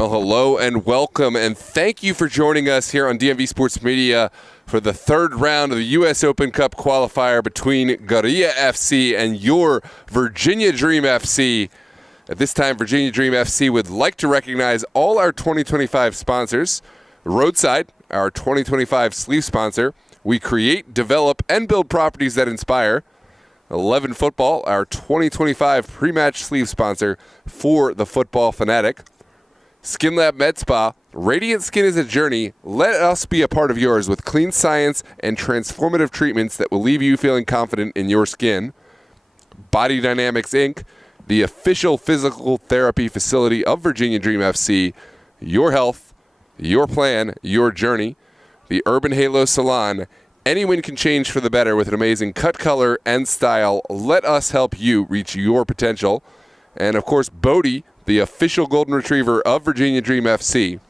Well, hello and welcome, and thank you for joining us here on DMV Sports Media for the third round of the U.S. Open Cup qualifier between Guerilla FC and your Virginia Dream FC. At this time, Virginia Dream FC would like to recognize all our 2025 sponsors. Roadside, our 2025 sleeve sponsor. We create, develop, and build properties that inspire. 11 Football, our 2025 pre-match sleeve sponsor for the football fanatic. Skin Lab Med Spa, radiant skin is a journey. Let us be a part of yours with clean science and transformative treatments that will leave you feeling confident in your skin. Body Dynamics Inc., the official physical therapy facility of Virginia Dream FC. Your health, your plan, your journey. The Urban Halo Salon. Anyone can change for the better with an amazing cut, color, and style. Let us help you reach your potential. And, of course, Bodie, the official golden retriever of Virginia Dream FC.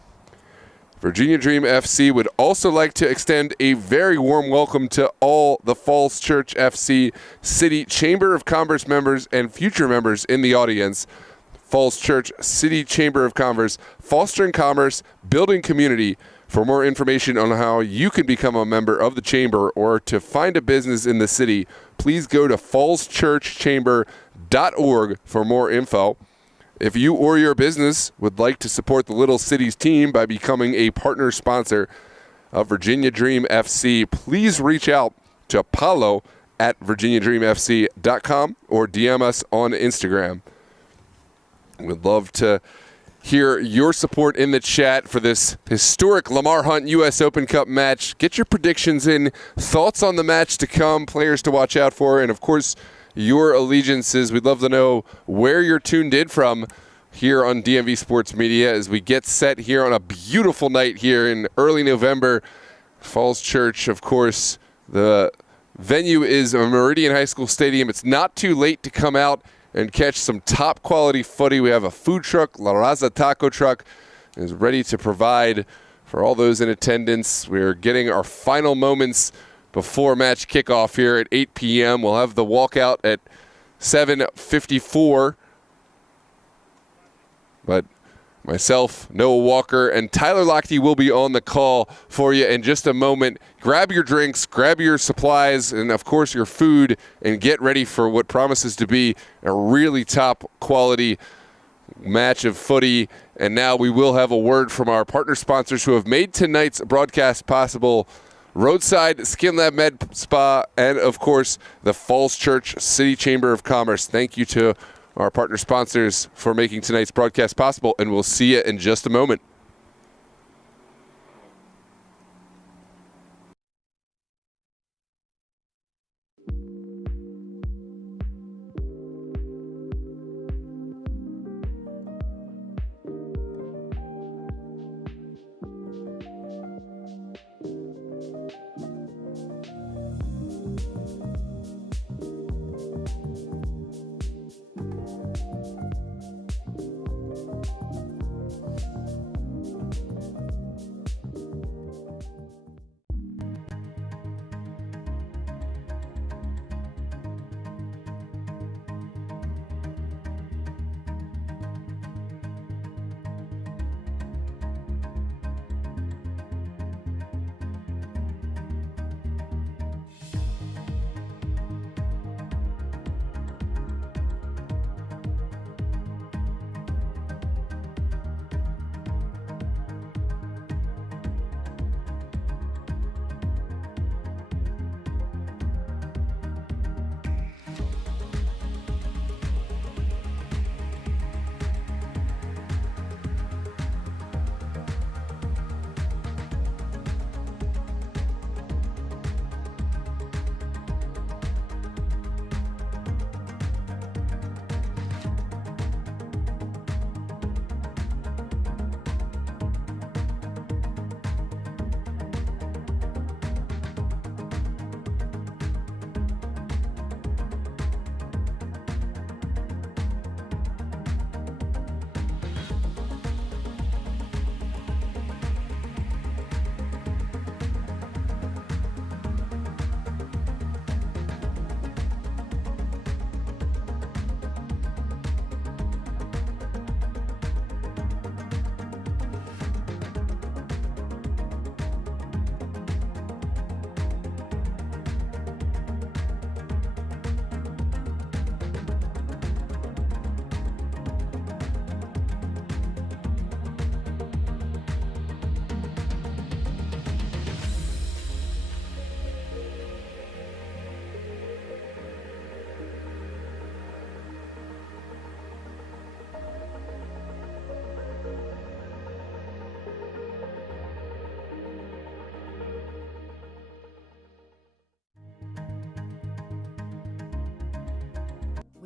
Virginia Dream FC would also like to extend a very warm welcome to all the Falls Church FC City Chamber of Commerce members and future members in the audience. Falls Church City Chamber of Commerce, fostering commerce, building community. For more information on how you can become a member of the chamber or to find a business in the city, please go to fallschurchchamber.org for more info. If you or your business would like to support the Little Cities team by becoming a partner sponsor of Virginia Dream FC, please reach out to Paulo at virginiadreamfc.com or DM us on Instagram. We'd love to hear your support in the chat for this historic Lamar Hunt U.S. Open Cup match. Get your predictions in, thoughts on the match to come, players to watch out for, and, of course, your allegiances. We'd love to know where you're tuned in from here on DMV Sports Media as we get set here on a beautiful night here in early November. Falls Church, of course, the venue is a Meridian High School Stadium. It's not too late to come out and catch some top quality footy. We have a food truck, La Raza Taco Truck, is ready to provide for all those in attendance. We're getting our final moments before match kickoff here at 8 p.m. We'll have the walkout at 7:54. But myself, Noah Walker, and Tyler Lochte will be on the call for you in just a moment. Grab your drinks, grab your supplies, and, of course, your food, and get ready for what promises to be a really top quality match of footy. And now we will have a word from our partner sponsors who have made tonight's broadcast possible. Roadside, Skin Lab Med Spa, and, of course, the Falls Church City Chamber of Commerce. Thank you to our partner sponsors for making tonight's broadcast possible, and we'll see you in just a moment.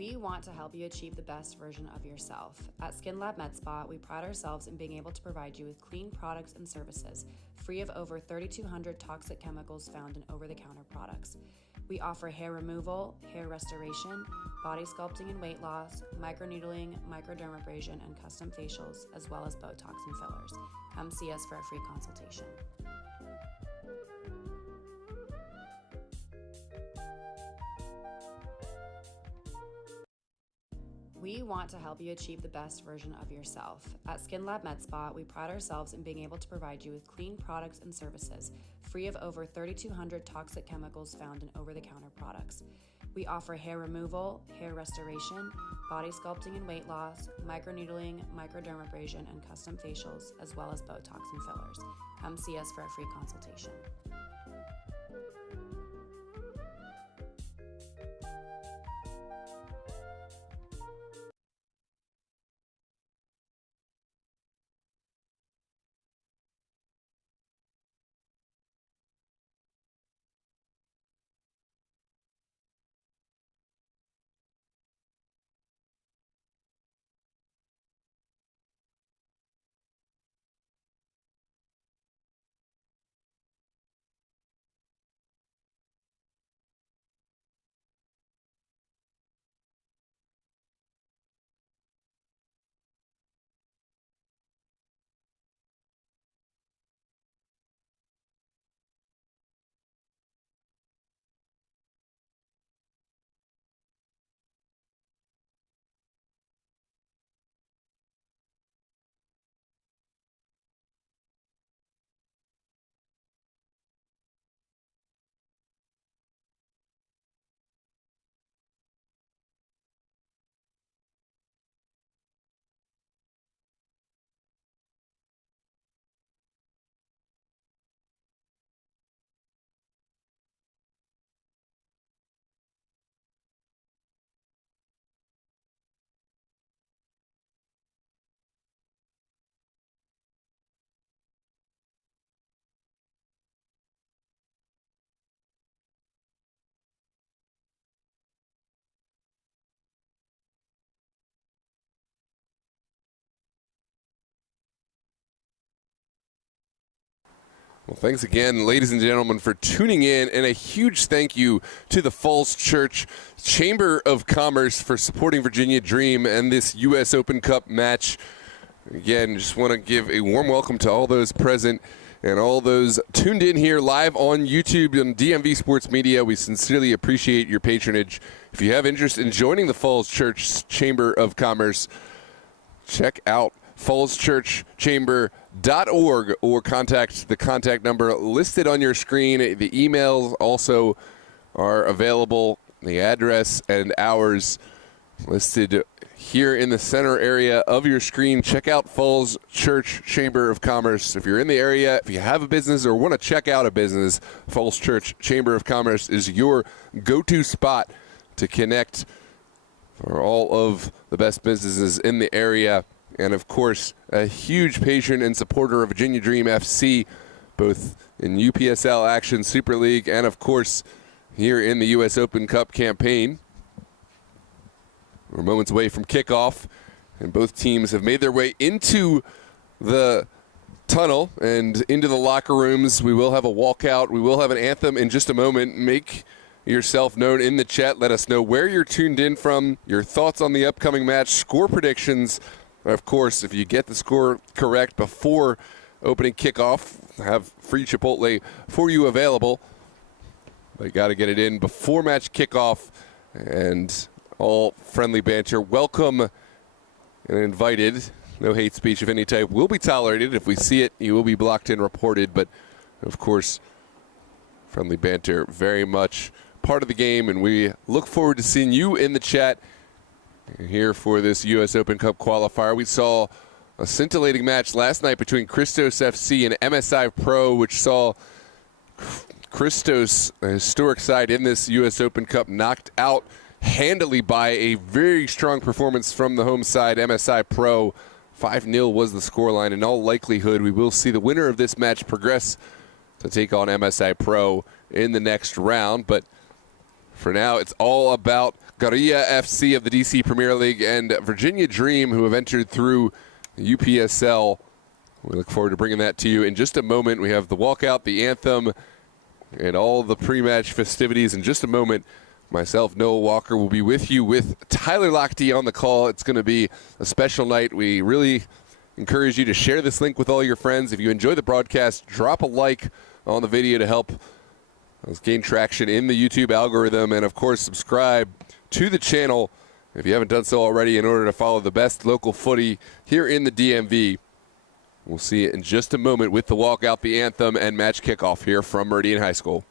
We want to help you achieve the best version of yourself. At Skin Lab Med Spa, we pride ourselves in being able to provide you with clean products and services, free of over 3,200 toxic chemicals found in over-the-counter products. We offer hair removal, hair restoration, body sculpting and weight loss, microneedling, microdermabrasion, and custom facials, as well as Botox and fillers. Come see us for a free consultation. We want to help you achieve the best version of yourself. At Skin Lab Med Spa, we pride ourselves in being able to provide you with clean products and services, free of over 3,200 toxic chemicals found in over-the-counter products. We offer hair removal, hair restoration, body sculpting and weight loss, microneedling, microdermabrasion, and custom facials, as well as Botox and fillers. Come see us for a free consultation. Well, thanks again, ladies and gentlemen, for tuning in, and a huge thank you to the Falls Church Chamber of Commerce for supporting Virginia Dream and this U.S. Open Cup match. Again, just want to give a warm welcome to all those present and all those tuned in here live on YouTube and DMV Sports Media. We sincerely appreciate your patronage. If you have interest in joining the Falls Church Chamber of Commerce, check out fallschurchchamber.org or contact the contact number listed on your screen. The emails also are available, the address and hours listed here in the center area of your screen. Check out Falls Church Chamber of Commerce. If you're in the area, if you have a business or want to check out a business, Falls Church Chamber of Commerce is your go-to spot to connect for all of the best businesses in the area. And, of course, a huge patron and supporter of Virginia Dream FC, both in UPSL Action Super League and, of course, here in the U.S. Open Cup campaign. We're moments away from kickoff, and both teams have made their way into the tunnel and into the locker rooms. We will have a walkout. We will have an anthem in just a moment. Make yourself known in the chat. Let us know where you're tuned in from, your thoughts on the upcoming match, score predictions. Of course, if you get the score correct before opening kickoff, have free Chipotle for you available. But you got to get it in before match kickoff, and all friendly banter, welcome and invited. No hate speech of any type will be tolerated. If we see it, you will be blocked and reported. But, of course, friendly banter very much part of the game, and we look forward to seeing you in the chat here for this U.S. Open Cup qualifier. We saw a scintillating match last night between Christos FC and MSI Pro, which saw Christos, a historic side in this U.S. Open Cup, knocked out handily by a very strong performance from the home side, MSI Pro. 5-0 was the scoreline. In all likelihood, we will see the winner of this match progress to take on MSI Pro in the next round. But for now, it's all about Guerilla FC of the DC Premier League and Virginia Dream, who have entered through the UPSL. We look forward to bringing that to you in just a moment. We have the walkout, the anthem, and all the pre-match festivities in just a moment. Myself, Noah Walker, will be with you with Tyler Lochte on the call. It's going to be a special night. We really encourage you to share this link with all your friends. If you enjoy the broadcast, drop a like on the video to help us gain traction in the YouTube algorithm. And, of course, subscribe to the channel if you haven't done so already in order to follow the best local footy here in the DMV. We'll see you in just a moment with the walkout, the anthem, and match kickoff here from Meridian High School.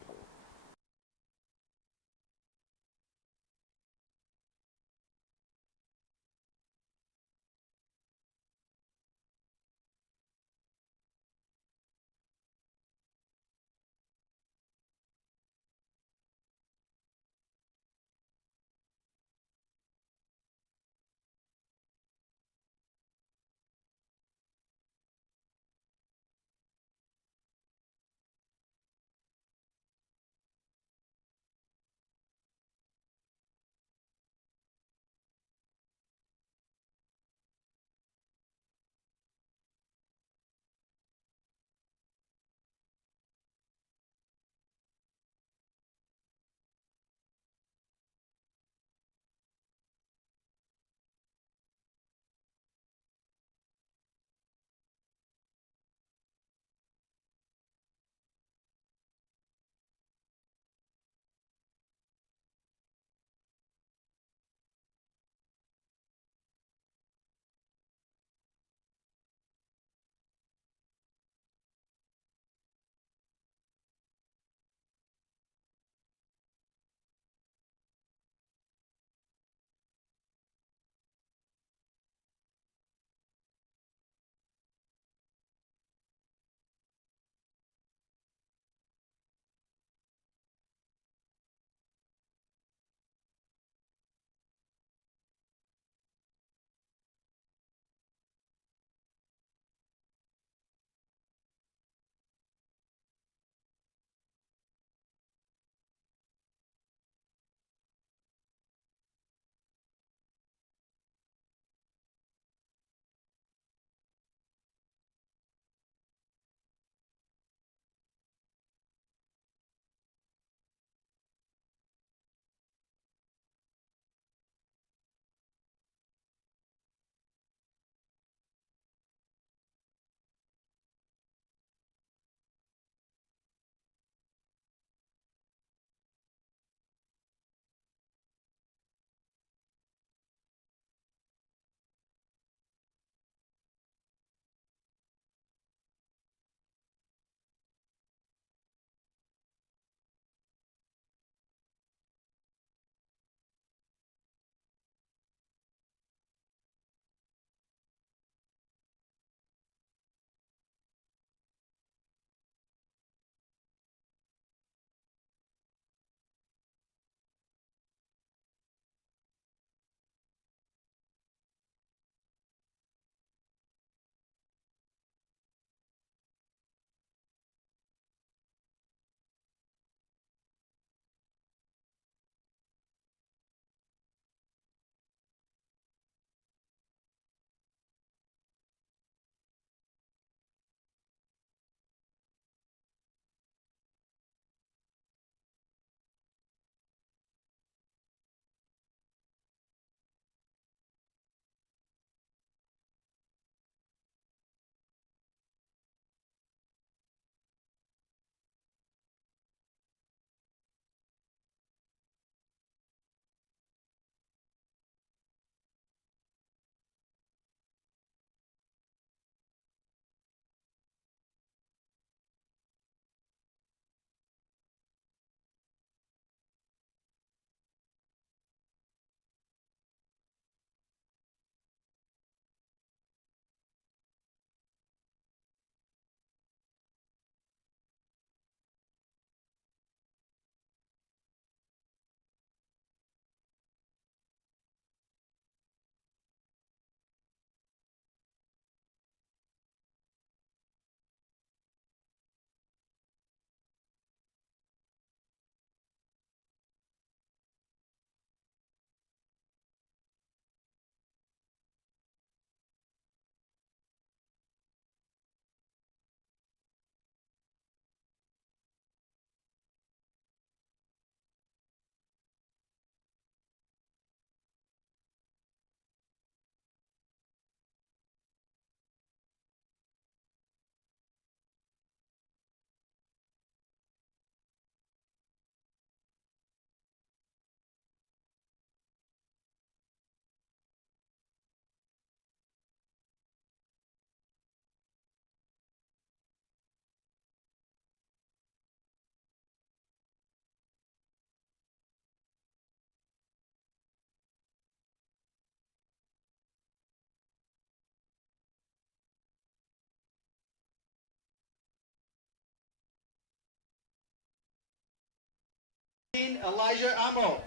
Elijah Amo.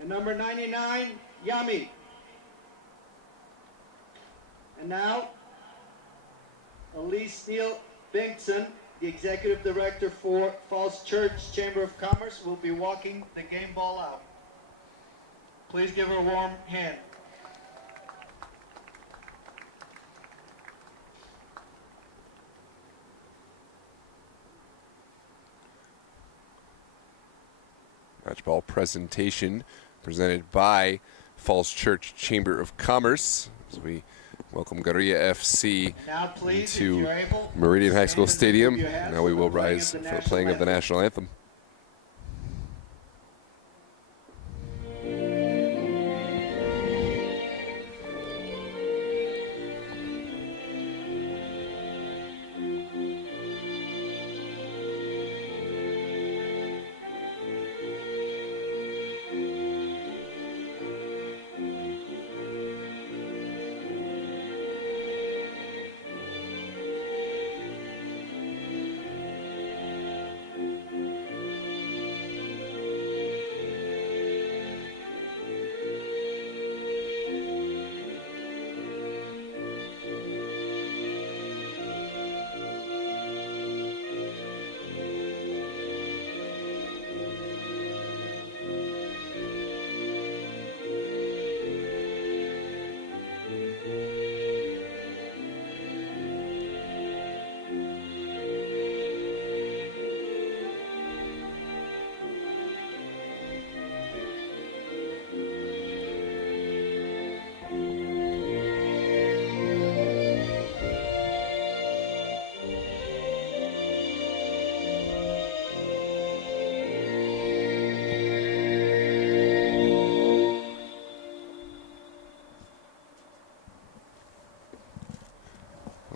And number 99, Yami. And now, Elise Steele Binkson, the Executive Director for Falls Church Chamber of Commerce, will be walking the game ball out. Please give her a warm hand. Match ball presentation presented by Falls Church Chamber of Commerce as we welcome Guerilla FC to Meridian High School Stadium. Now we will rise for the playing of the national anthem.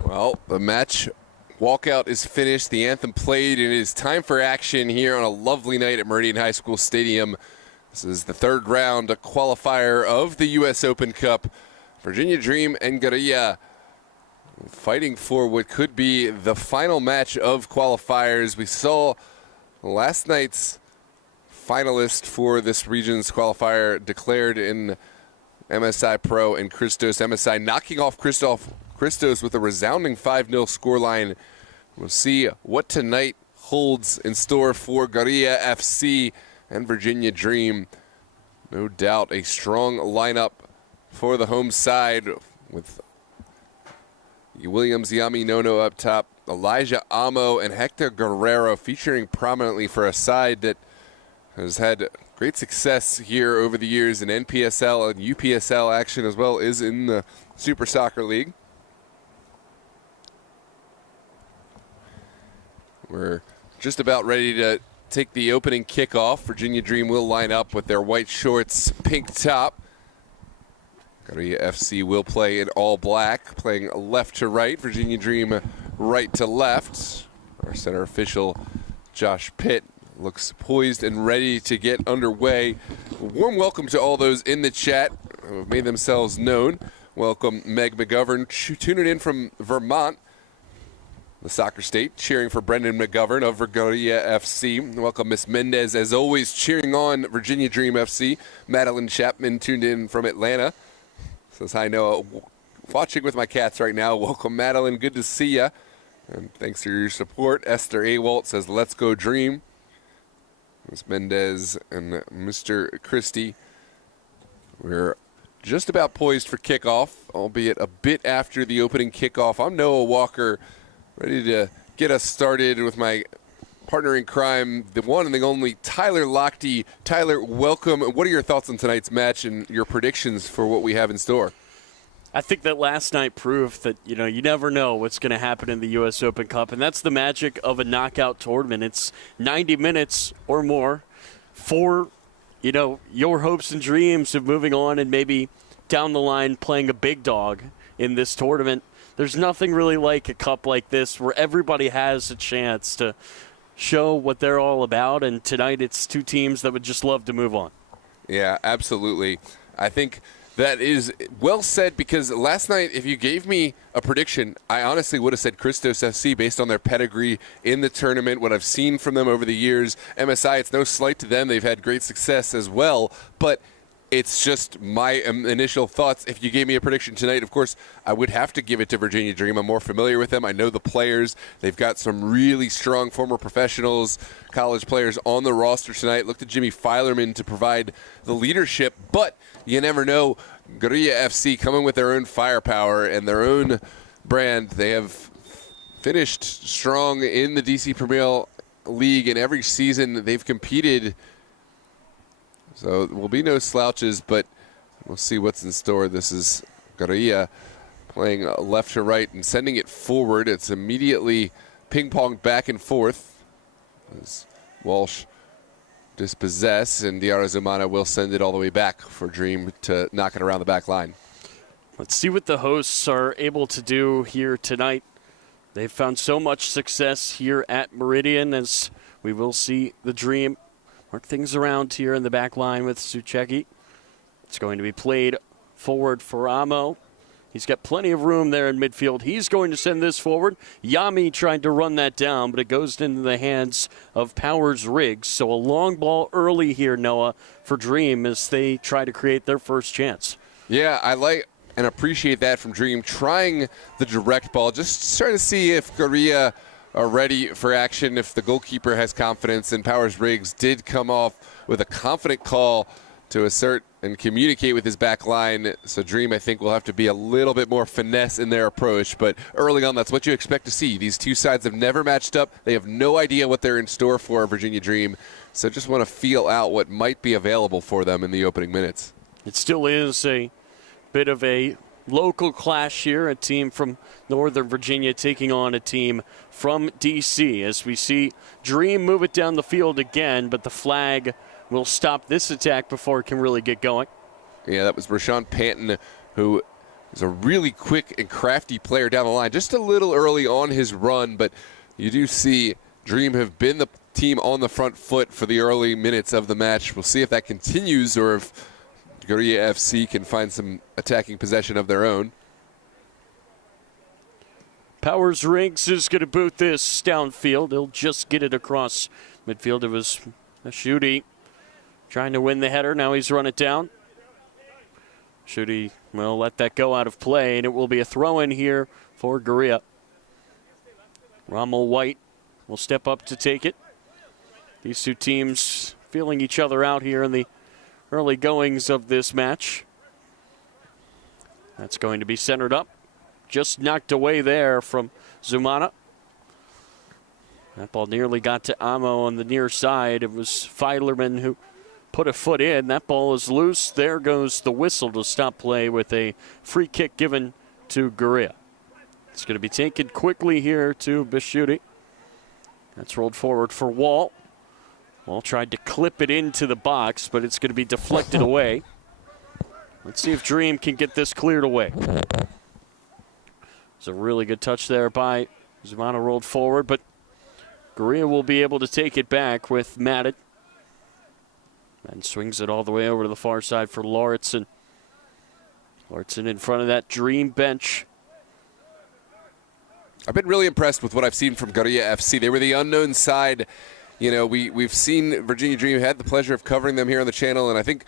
Well, the match walkout is finished. The anthem played, and it is time for action here on a lovely night at Meridian High School Stadium. This is the third round qualifier of the U.S. Open Cup. Virginia Dream and Guerilla fighting for what could be the final match of qualifiers. We saw last night's finalist for this region's qualifier declared in MSI Pro and Christos. MSI knocking off Christos with a resounding 5-0 scoreline. We'll see what tonight holds in store for Guerilla FC and Virginia Dream. No doubt a strong lineup for the home side with Williams, Yami Nono up top, Elijah Amo, and Hector Guerrero featuring prominently for a side that has had great success here over the years in NPSL and UPSL action, as well as in the Super Soccer League. We're just about ready to take the opening kickoff. Virginia Dream will line up with their white shorts, pink top. Guerilla FC will play in all black, playing left to right. Virginia Dream right to left. Our center official, Josh Pitt, looks poised and ready to get underway. A warm welcome to all those in the chat who have made themselves known. Welcome Meg McGovern, tuning in from Vermont, the soccer state, cheering for Brendan McGovern of Guerilla FC. Welcome Miss Mendez, as always, cheering on Virginia Dream FC. Madeline Chapman tuned in from Atlanta. Says hi, Noah. Watching with my cats right now. Welcome, Madeline. Good to see ya. And thanks for your support. Esther Awalt says, let's go Dream. Ms. Mendez and Mr. Christie. We're just about poised for kickoff, albeit a bit after the opening kickoff. I'm Noah Walker, ready to get us started with my partner in crime, the one and the only Tyler Lochte. Tyler, welcome. What are your thoughts on tonight's match and your predictions for what we have in store? I think that last night proved that, you never know what's going to happen in the U.S. Open Cup, and that's the magic of a knockout tournament. It's 90 minutes or more for, your hopes and dreams of moving on and maybe down the line playing a big dog in this tournament. There's nothing really like a cup like this where everybody has a chance to show what they're all about, and tonight it's two teams that would just love to move on. Yeah, absolutely. I think That is well said, because last night, if you gave me a prediction, I honestly would have said Christos FC based on their pedigree in the tournament, what I've seen from them over the years. MSI, it's no slight to them. They've had great success as well, but it's just my initial thoughts. If you gave me a prediction tonight, of course, I would have to give it to Virginia Dream. I'm more familiar with them. I know the players. They've got some really strong former professionals, college players on the roster tonight. Look to Jimmy Filerman to provide the leadership, but you never know. Guerilla FC coming with their own firepower and their own brand. They have finished strong in the DCPL League, and every season they've competed. So there will be no slouches, but we'll see what's in store. This is Guerilla playing left to right and sending it forward. It's immediately ping-ponged back and forth as Walsh dispossess, and Diarra Zumana will send it all the way back for Dream to knock it around the back line. Let's see what the hosts are able to do here tonight. They've found so much success here at Meridian, as we will see the Dream work things around here in the back line with Sucheki. It's going to be played forward for Amo. He's got plenty of room there in midfield. He's going to send this forward. Yami tried to run that down, but it goes into the hands of Powers Riggs. So a long ball early here, Noah, for Dream as they try to create their first chance. Yeah, I like and appreciate that from Dream, trying the direct ball, just trying to see if Guerilla are ready for action, if the goalkeeper has confidence. And Powers Riggs did come off with a confident call to assert and communicate with his back line. So Dream, I think, will have to be a little bit more finesse in their approach. But early on, that's what you expect to see. These two sides have never matched up. They have no idea what they're in store for, Virginia Dream. So just want to feel out what might be available for them in the opening minutes. It still is a bit of a local clash here, a team from Northern Virginia taking on a team from D.C. as we see Dream move it down the field again, but the flag will stop this attack before it can really get going. Yeah, that was Rashawn Panton, who is a really quick and crafty player down the line. Just a little early on his run, but you do see Dream have been the team on the front foot for the early minutes of the match. We'll see if that continues or if Guerilla FC can find some attacking possession of their own. Powers Riggs is going to boot this downfield. He'll just get it across midfield. It was a Schutte trying to win the header. Now he's run it down. Schutte will let that go out of play, and it will be a throw-in here for Guerilla. Rommel White will step up to take it. These two teams feeling each other out here in the early goings of this match. That's going to be centered up. Just knocked away there from Zumana. That ball nearly got to Amo on the near side. It was Filerman who put a foot in. That ball is loose. There goes the whistle to stop play with a free kick given to Guerilla. It's going to be taken quickly here to Bischutti. That's rolled forward for Wall. Wall tried to clip it into the box, but it's going to be deflected away. Let's see if Dream can get this cleared away. It's a really good touch there by Zumana, rolled forward, but Guerilla will be able to take it back with Madden. And swings it all the way over to the far side for Lauritsen. Lauritsen in front of that Dream bench. I've been really impressed with what I've seen from Guerilla FC. They were the unknown side. You know, we've seen Virginia Dream, had the pleasure of covering them here on the channel, and I think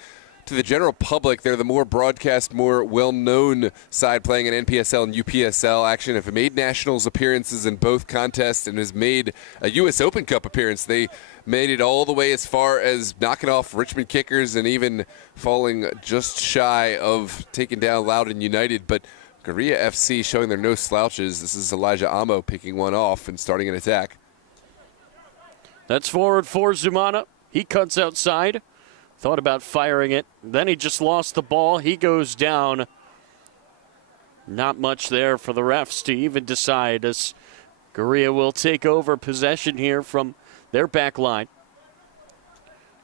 to the general public, they're the more broadcast, more well-known side playing in NPSL and UPSL action. Have made nationals appearances in both contests and has made a U.S. Open Cup appearance. They made it all the way as far as knocking off Richmond Kickers and even falling just shy of taking down Loudoun United. But Guerilla FC showing they're no slouches. This is Elijah Amo picking one off and starting an attack. That's forward for Zumana. He cuts outside. Thought about firing it. Then he just lost the ball. He goes down. Not much there for the refs to even decide, as Guerilla will take over possession here from their back line.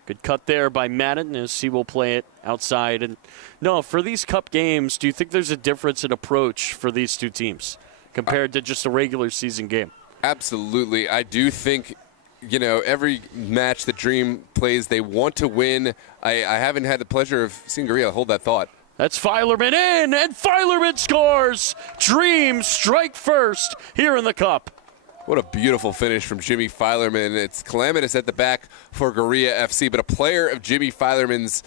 Good cut there by Madden as he will play it outside. And no, for these cup games, do you think there's a difference in approach for these two teams compared to just a regular season game? Absolutely. I do think, you know, every match that Dream plays, they want to win. I haven't had the pleasure of seeing Guerilla hold that thought. That's Filerman in, and Filerman scores! Dream strike first here in the Cup. What a beautiful finish from Jimmy Filerman. It's calamitous at the back for Guerilla FC, but a player of Jimmy Filerman's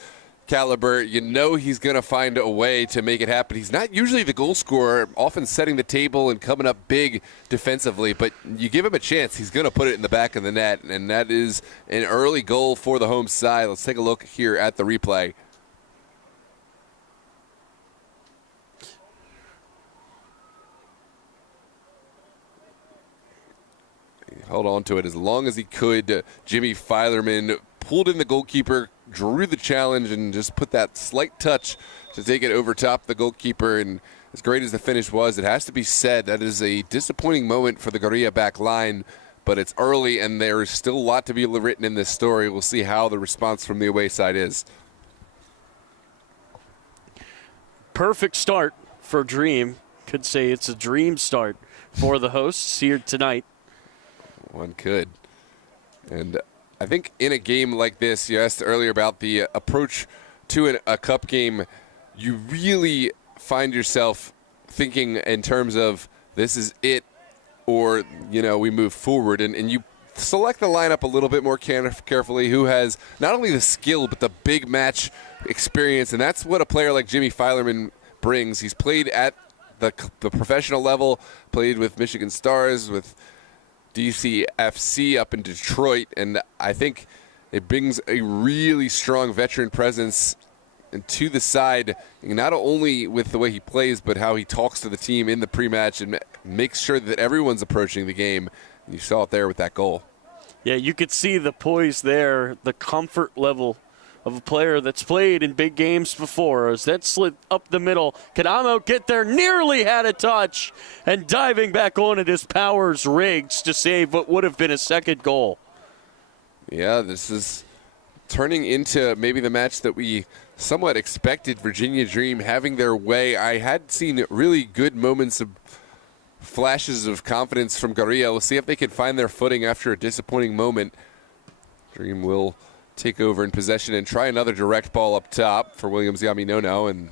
caliber, you know he's going to find a way to make it happen. He's not usually the goal scorer, often setting the table and coming up big defensively, but you give him a chance, he's going to put it in the back of the net, and that is an early goal for the home side. Let's take a look here at the replay. Held on to it as long as he could. Jimmy Filerman pulled in the goalkeeper, drew the challenge, and just put that slight touch to take it over top the goalkeeper. And as great as the finish was, it has to be said that is a disappointing moment for the Guerilla back line, but it's early and there is still a lot to be written in this story. We'll see how the response from the away side is. Perfect start for Dream. Could say it's a dream start for the hosts here tonight. One could. And I think in a game like this, you asked earlier about the approach to a cup game, you really find yourself thinking in terms of this is it, or, you know, we move forward. And you select the lineup a little bit more carefully, who has not only the skill but the big match experience. And that's what a player like Jimmy Filerman brings. He's played at the professional level, played with Michigan Stars, with DCFC up in Detroit, and I think it brings a really strong veteran presence to the side, not only with the way he plays, but how he talks to the team in the pre-match and makes sure that everyone's approaching the game. You saw it there with that goal. Yeah, you could see the poise there, the comfort level of a player that's played in big games before. As that slid up the middle, Kadamo get there, nearly had a touch, and diving back on it, his powers rigs to save what would have been a second goal. Yeah, this is turning into maybe the match that we somewhat expected Virginia Dream having their way. I had seen really good moments of flashes of confidence from Guerilla. We'll see if they can find their footing after a disappointing moment. Dream will take over in possession and try another direct ball up top for Williams Yaminono, and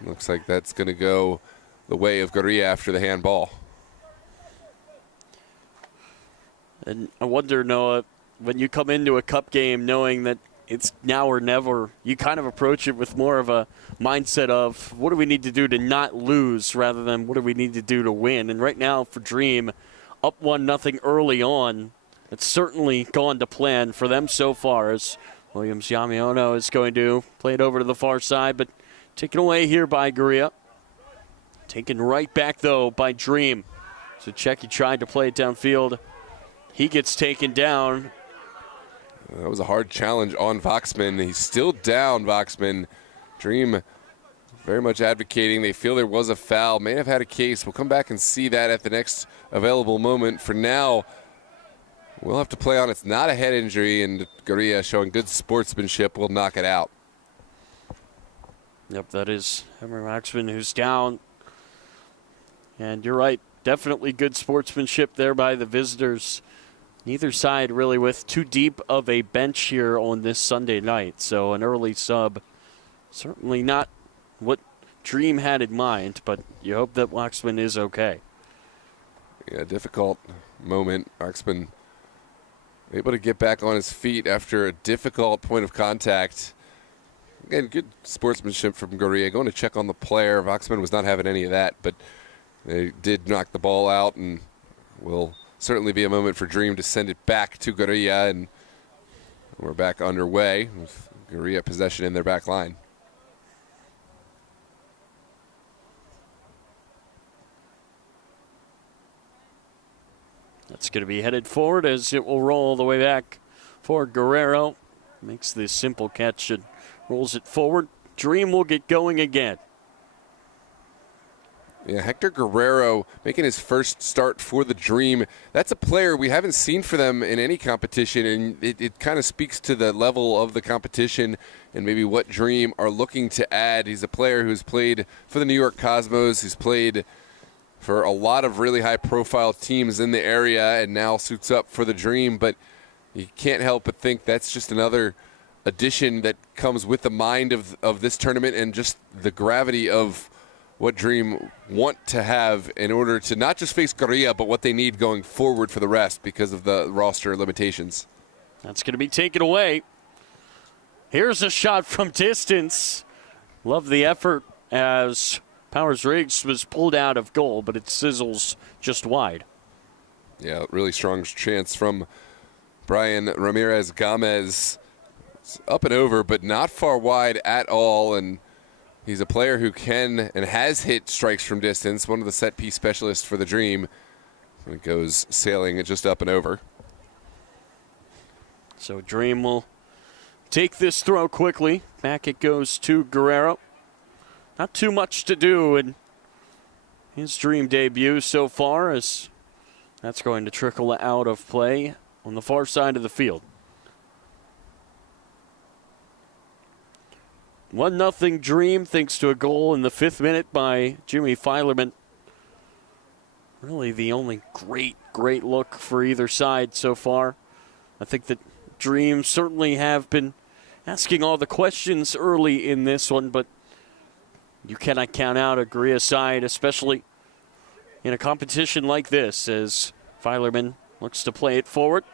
it looks like that's going to go the way of Guerilla after the handball. And I wonder, Noah, when you come into a cup game knowing that it's now or never, you kind of approach it with more of a mindset of what do we need to do to not lose rather than what do we need to do to win. And right now for Dream, up 1-0 early on, it's certainly gone to plan for them so far, as Williams Yamiono is going to play it over to the far side, but taken away here by Guerilla. Taken right back, though, by Dream. So Checky tried to play it downfield. He gets taken down. That was a hard challenge on Voxman. He's still down, Voxman. Dream very much advocating. They feel there was a foul. May have had a case. We'll come back and see that at the next available moment. For now, we'll have to play on. It's not a head injury, and Guerilla showing good sportsmanship will knock it out. Yep, that is Henry Waxman who's down. And you're right, definitely good sportsmanship there by the visitors. Neither side really with too deep of a bench here on this Sunday night. So an early sub, certainly not what Dream had in mind, but you hope that Waxman is okay. Yeah, difficult moment. Waxman able to get back on his feet after a difficult point of contact. Again, good sportsmanship from Guerilla. Going to check on the player. Voxman was not having any of that, but they did knock the ball out, and will certainly be a moment for Dream to send it back to Guerilla, and we're back underway with Guerilla possession in their back line. That's going to be headed forward as it will roll all the way back for Guerrero. Makes this simple catch and rolls it forward. Dream will get going again. Yeah, Hector Guerrero making his first start for the Dream. That's a player we haven't seen for them in any competition, and it kind of speaks to the level of the competition and maybe what Dream are looking to add. He's a player who's played for the New York Cosmos. He's played for a lot of really high-profile teams in the area and now suits up for the Dream, but you can't help but think that's just another addition that comes with the mind of this tournament and just the gravity of what Dream want to have in order to not just face Guerilla, but what they need going forward for the rest because of the roster limitations. That's going to be taken away. Here's a shot from distance. Love the effort as Powers Riggs was pulled out of goal, but it sizzles just wide. Yeah, really strong chance from Brian Ramirez Gomez. It's up and over, but not far wide at all. And he's a player who can and has hit strikes from distance, one of the set piece specialists for the Dream. And it goes sailing just up and over. So Dream will take this throw quickly. Back it goes to Guerrero. Not too much to do in his Dream debut so far, as that's going to trickle out of play on the far side of the field. 1-0 Dream thanks to a goal in the 5th minute by Jimmy Filerman. Really the only great look for either side so far. I think that Dream certainly have been asking all the questions early in this one, but you cannot count out a Guerilla side, especially in a competition like this, as Filerman looks to play it forward.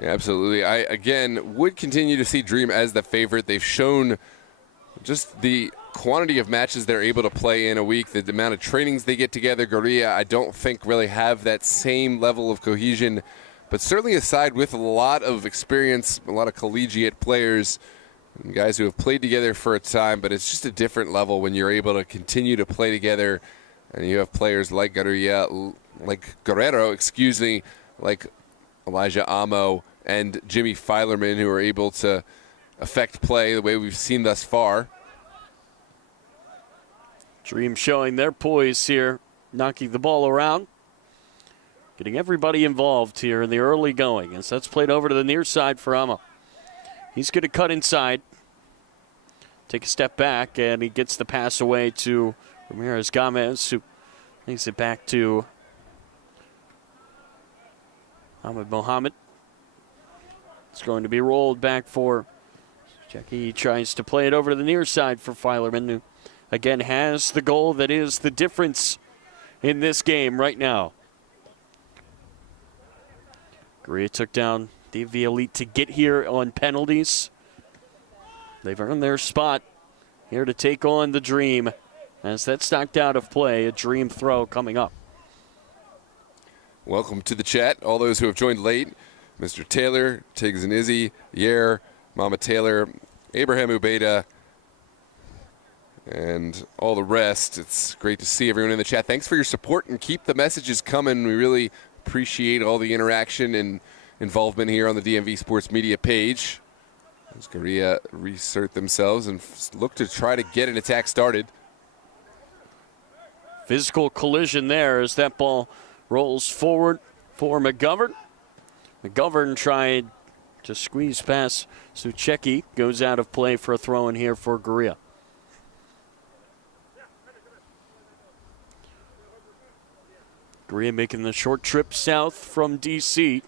Yeah, absolutely. I, again, would continue to see Dream as the favorite. They've shown just the quantity of matches they're able to play in a week, the amount of trainings they get together. Guerilla, I don't think really have that same level of cohesion, but certainly a side with a lot of experience, a lot of collegiate players, and guys who have played together for a time, but it's just a different level when you're able to continue to play together, and you have players like Guerrero, like Elijah Amo and Jimmy Filerman, who are able to affect play the way we've seen thus far. Dream showing their poise here, knocking the ball around, getting everybody involved here in the early going. As that's played over to the near side for Amo. He's going to cut inside, take a step back, and he gets the pass away to Ramirez Gomez, who takes it back to Ahmed Mohammed. It's going to be rolled back for Jackie. Tries to play it over to the near side for Filerman, who again has the goal that is the difference in this game right now. Guerilla took down the Elite to get here on penalties. They've earned their spot here to take on the Dream. As that's knocked out of play, a Dream throw coming up. Welcome to the chat, all those who have joined late. Mr. Taylor, Tiggs and Izzy, Yair, Mama Taylor, Abraham Ubeda, and all the rest. It's great to see everyone in the chat. Thanks for your support, and keep the messages coming. We really appreciate all the interaction and involvement here on the DMV Sports Media page. As Guerilla reassert themselves and look to try to get an attack started. Physical collision there as that ball rolls forward for McGovern. McGovern tried to squeeze past Suchecki. Goes out of play for a throw in here for Guerilla. Guerilla making the short trip south from D.C.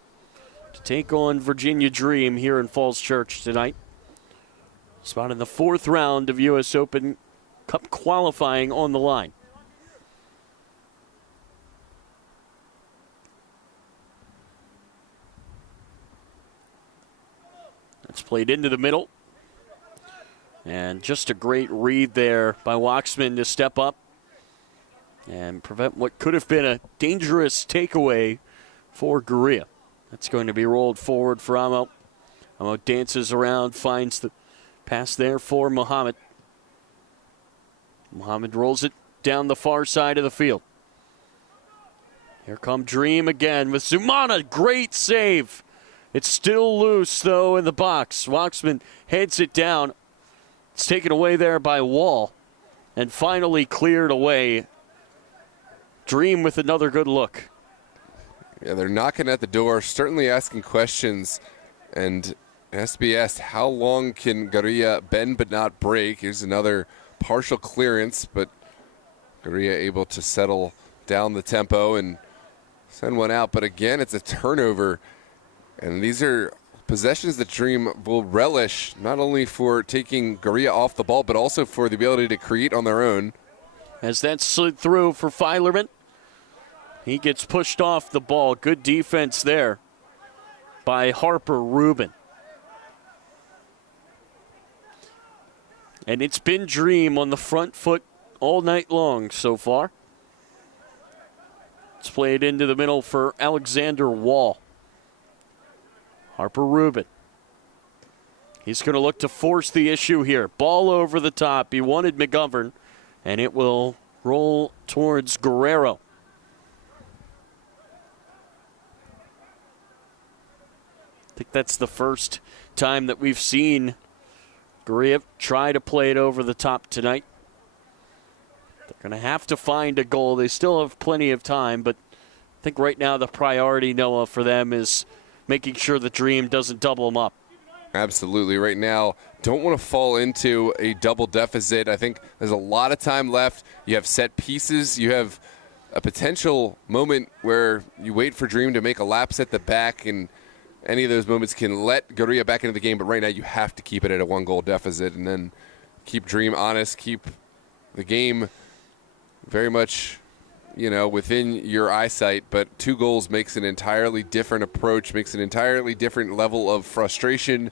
to take on Virginia Dream here in Falls Church tonight. Spot in the 4th round of U.S. Open Cup qualifying on the line. It's played into the middle. And just a great read there by Waxman to step up and prevent what could have been a dangerous takeaway for Guerilla. That's going to be rolled forward for Amo. Amo dances around, finds the pass there for Muhammad. Muhammad rolls it down the far side of the field. Here come Dream again with Zumana. Great save. It's still loose, though, in the box. Waxman heads it down. It's taken away there by Wall and finally cleared away. Dream with another good look. Yeah, they're knocking at the door, certainly asking questions, and it has to be asked, how long can Guerilla bend but not break? Here's another partial clearance, but Guerilla able to settle down the tempo and send one out. But again, it's a turnover, and these are possessions that Dream will relish, not only for taking Guerilla off the ball, but also for the ability to create on their own. As that slid through for Filerman, he gets pushed off the ball. Good defense there by Harper Rubin. And it's been Dream on the front foot all night long so far. It's played into the middle for Alexander Wall. Harper Rubin. He's going to look to force the issue here. Ball over the top. He wanted McGovern, and it will roll towards Guerrero. I think that's the first time that we've seen Guerilla try to play it over the top tonight. They're going to have to find a goal. They still have plenty of time, but I think right now the priority, Noah, for them is making sure the Dream doesn't double them up. Absolutely. Right now, don't want to fall into a double deficit. I think there's a lot of time left. You have set pieces. You have a potential moment where you wait for Dream to make a lapse at the back, and any of those moments can let Guerilla back into the game. But right now, you have to keep it at a 1-goal deficit and then keep Dream honest, keep the game very much, within your eyesight. But 2 goals makes an entirely different approach, makes an entirely different level of frustration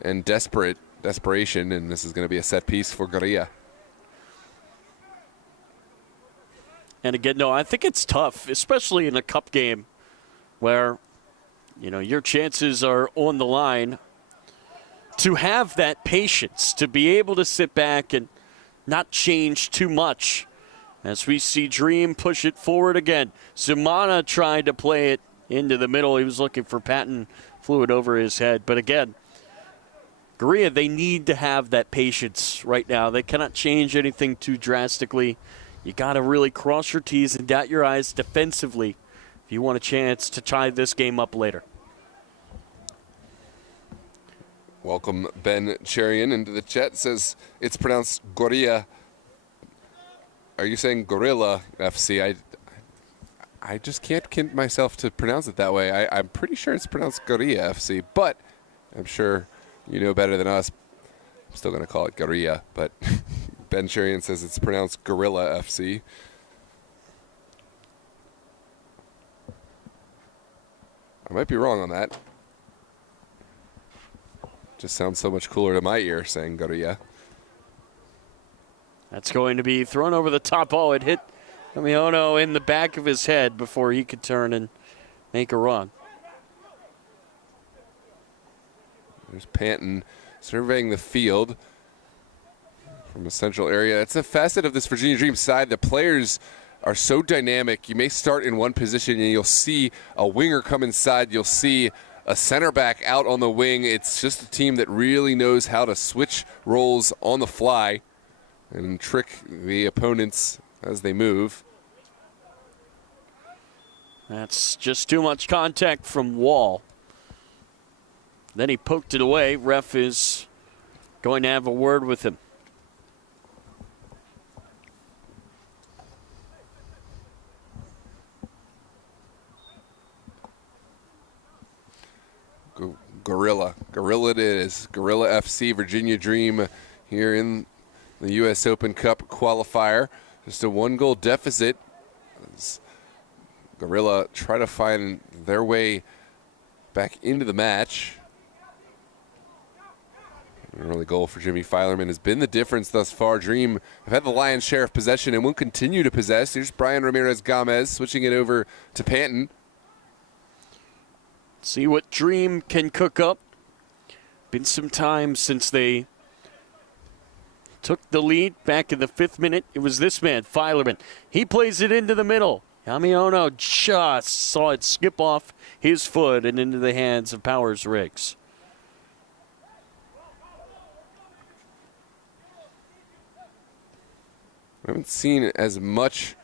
and desperation. And this is going to be a set piece for Guerilla. And again, no, I think it's tough, especially in a cup game where, your chances are on the line, to have that patience, to be able to sit back and not change too much. As we see Dream push it forward again. Zumana tried to play it into the middle. He was looking for Patton, flew it over his head. But again, Guerilla, they need to have that patience right now. They cannot change anything too drastically. You got to really cross your T's and dot your I's defensively if you want a chance to tie this game up later. Welcome Ben Cherian into the chat. Says it's pronounced Guerilla. Are you saying Guerilla FC? I just can't get myself to pronounce it that way. I'm pretty sure it's pronounced Guerilla FC, but I'm sure you know better than us. I'm still going to call it Guerilla, but Ben Cherian says it's pronounced Guerilla FC. I might be wrong on that. Just sounds so much cooler to my ear saying Guerilla. That's going to be thrown over the top. Oh, it hit Kamiono in the back of his head before he could turn and make a run. There's Panton surveying the field from a central area. It's a facet of this Virginia Dream side. The players are so dynamic. You may start in one position and you'll see a winger come inside. You'll see a center back out on the wing. It's just a team that really knows how to switch roles on the fly and trick the opponents as they move. That's just too much contact from Wall. Then he poked it away. Ref is going to have a word with him. Guerilla it is. Guerilla FC, Virginia Dream here in the U.S. Open Cup qualifier. Just a 1-goal deficit. As Guerilla try to find their way back into the match. An early goal for Jimmy Filerman has been the difference thus far. Dream have had the lion's share of possession and will continue to possess. Here's Brian Ramirez-Gomez switching it over to Panton. See what Dream can cook up. Been some time since they took the lead back in the 5th minute. It was this man, Filerman. He plays it into the middle. Kamiono just saw it skip off his foot and into the hands of Powers Riggs. I haven't seen as much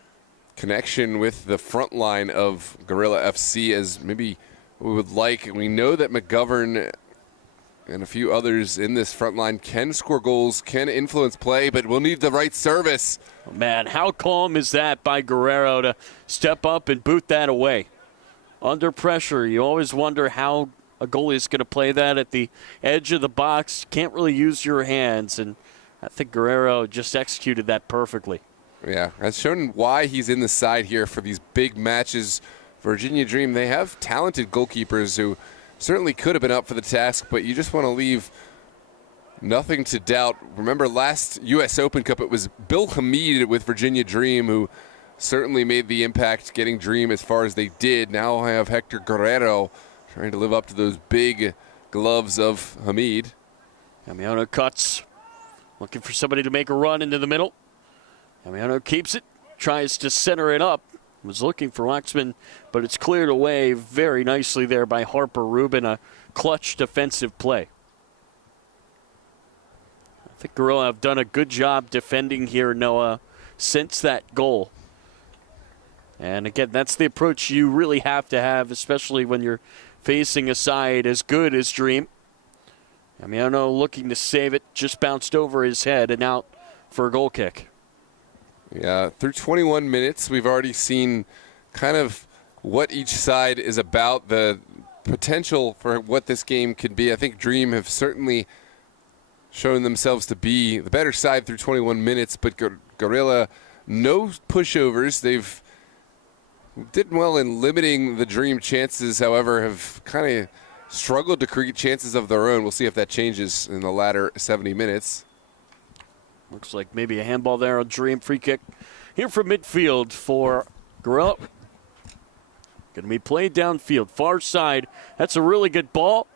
connection with the front line of Guerilla FC as maybe we would like. We know that McGovern and a few others in this front line can score goals, can influence play, but we'll need the right service. Oh, man, how calm is that by Guerrero to step up and boot that away? Under pressure, you always wonder how a goalie is going to play that at the edge of the box. Can't really use your hands, and I think Guerrero just executed that perfectly. Yeah, has shown why he's in the side here for these big matches. Virginia Dream, they have talented goalkeepers who certainly could have been up for the task, but you just want to leave nothing to doubt. Remember last U.S. Open Cup, it was Bill Hamid with Virginia Dream who certainly made the impact getting Dream as far as they did. Now I have Hector Guerrero trying to live up to those big gloves of Hamid. Damiano cuts, looking for somebody to make a run into the middle. Damiano keeps it, tries to center it up. Was looking for Waxman, but it's cleared away very nicely there by Harper Rubin. A clutch defensive play. I think Guerrilla have done a good job defending here, Noah, since that goal. And again, that's the approach you really have to have, especially when you're facing a side as good as Dream. Damiano looking to save it, just bounced over his head and out for a goal kick. Yeah, through 21 minutes, we've already seen kind of what each side is about, the potential for what this game could be. I think Dream have certainly shown themselves to be the better side through 21 minutes, but Guerilla, no pushovers. They've did well in limiting the Dream chances, however, have kind of struggled to create chances of their own. We'll see if that changes in the latter 70 minutes. Looks like maybe a handball there on Dream. Free kick here from midfield for Guerrilla. Going to be played downfield, far side. That's a really good ball.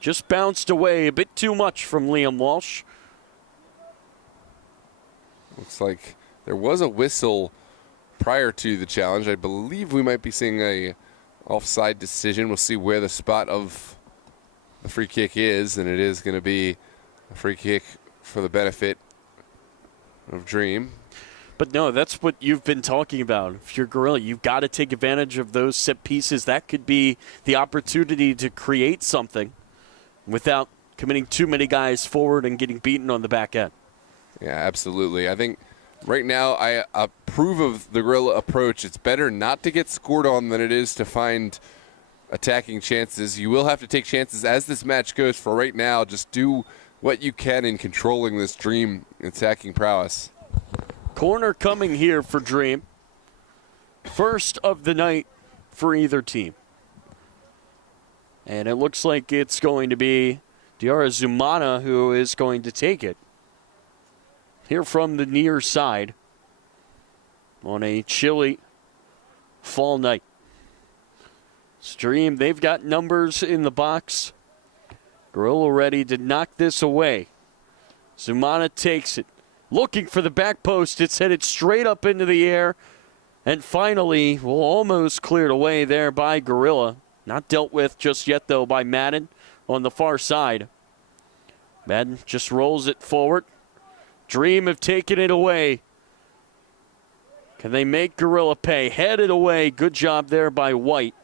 Just bounced away a bit too much from Liam Walsh. Looks like there was a whistle prior to the challenge. I believe we might be seeing a offside decision. We'll see where the spot of the free kick is, and it is going to be a free kick for the benefit of Dream. But no, that's what you've been talking about. If you're Guerrilla, you've got to take advantage of those set pieces. That could be the opportunity to create something without committing too many guys forward and getting beaten on the back end. Yeah, absolutely. I think right now I approve of the Guerrilla approach. It's better not to get scored on than it is to find attacking chances. You will have to take chances as this match goes. For right now, just do what you can in controlling this Dream attacking prowess. Corner coming here for Dream. First of the night for either team. And it looks like it's going to be Diarra Zumana who is going to take it. Here from the near side on a chilly fall night. Dream, they've got numbers in the box. Guerrilla ready to knock this away. Zumana takes it. Looking for the back post. It's headed straight up into the air. And finally, well, almost cleared away there by Guerrilla. Not dealt with just yet, though, by Madden on the far side. Madden just rolls it forward. Dream have taken it away. Can they make Guerrilla pay? Headed away. Good job there by White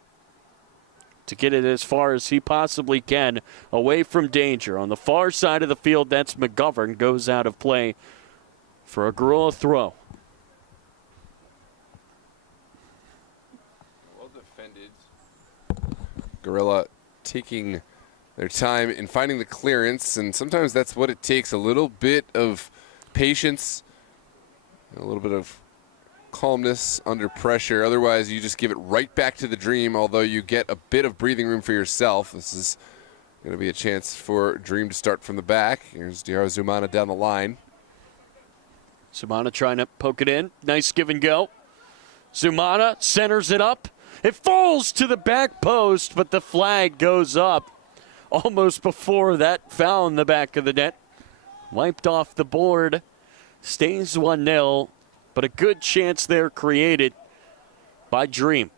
to get it as far as he possibly can, away from danger. On the far side of the field, that's McGovern, goes out of play for a Guerrilla throw. Well defended. Guerrilla taking their time in finding the clearance, and sometimes that's what it takes, a little bit of patience, a little bit of calmness under pressure. Otherwise, you just give it right back to the Dream, although you get a bit of breathing room for yourself. This is going to be a chance for Dream to start from the back. Here's Diarra Zumana down the line. Zumana trying to poke it in. Nice give and go. Zumana centers it up. It falls to the back post, but the flag goes up almost before that found the back of the net. Wiped off the board. Stays 1-0. But a good chance there created by Dream.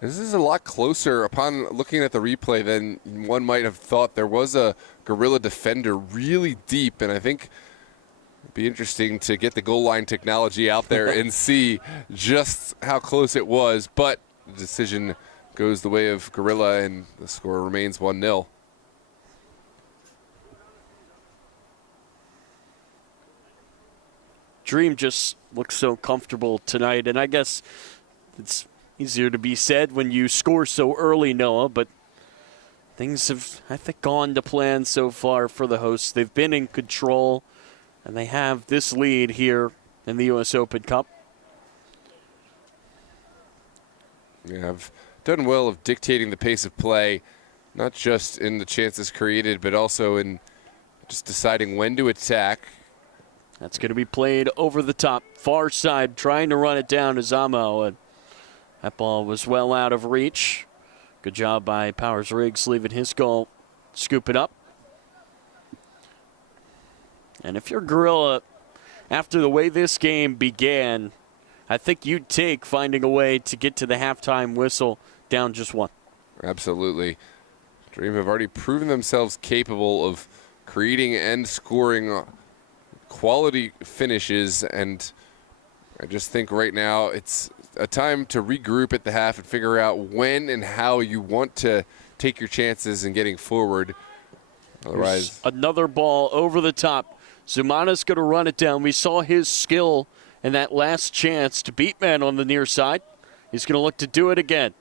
This is a lot closer upon looking at the replay than one might have thought. There was a Guerrilla defender really deep, and I think it'd be interesting to get the goal line technology out there and see just how close it was. But the decision goes the way of Guerrilla, and the score remains 1-0. Dream just looks so comfortable tonight, and I guess it's easier to be said when you score so early, Noah, but things have, I think, gone to plan so far for the hosts. They've been in control, and they have this lead here in the U.S. Open Cup. Yeah, I've done well of dictating the pace of play, not just in the chances created, but also in just deciding when to attack. That's going to be played over the top, far side, trying to run it down to Zamo, and that ball was well out of reach. Good job by Powers Riggs leaving his goal, scoop it up. And if you're Guerilla, after the way this game began, I think you'd take finding a way to get to the halftime whistle down just one. Absolutely. Dream have already proven themselves capable of creating and scoring quality finishes, and I just think right now it's a time to regroup at the half and figure out when and how you want to take your chances in getting forward. Otherwise, there's another ball over the top. Zumana's going to run it down. We saw his skill in that last chance to beat man on the near side. He's going to look to do it again.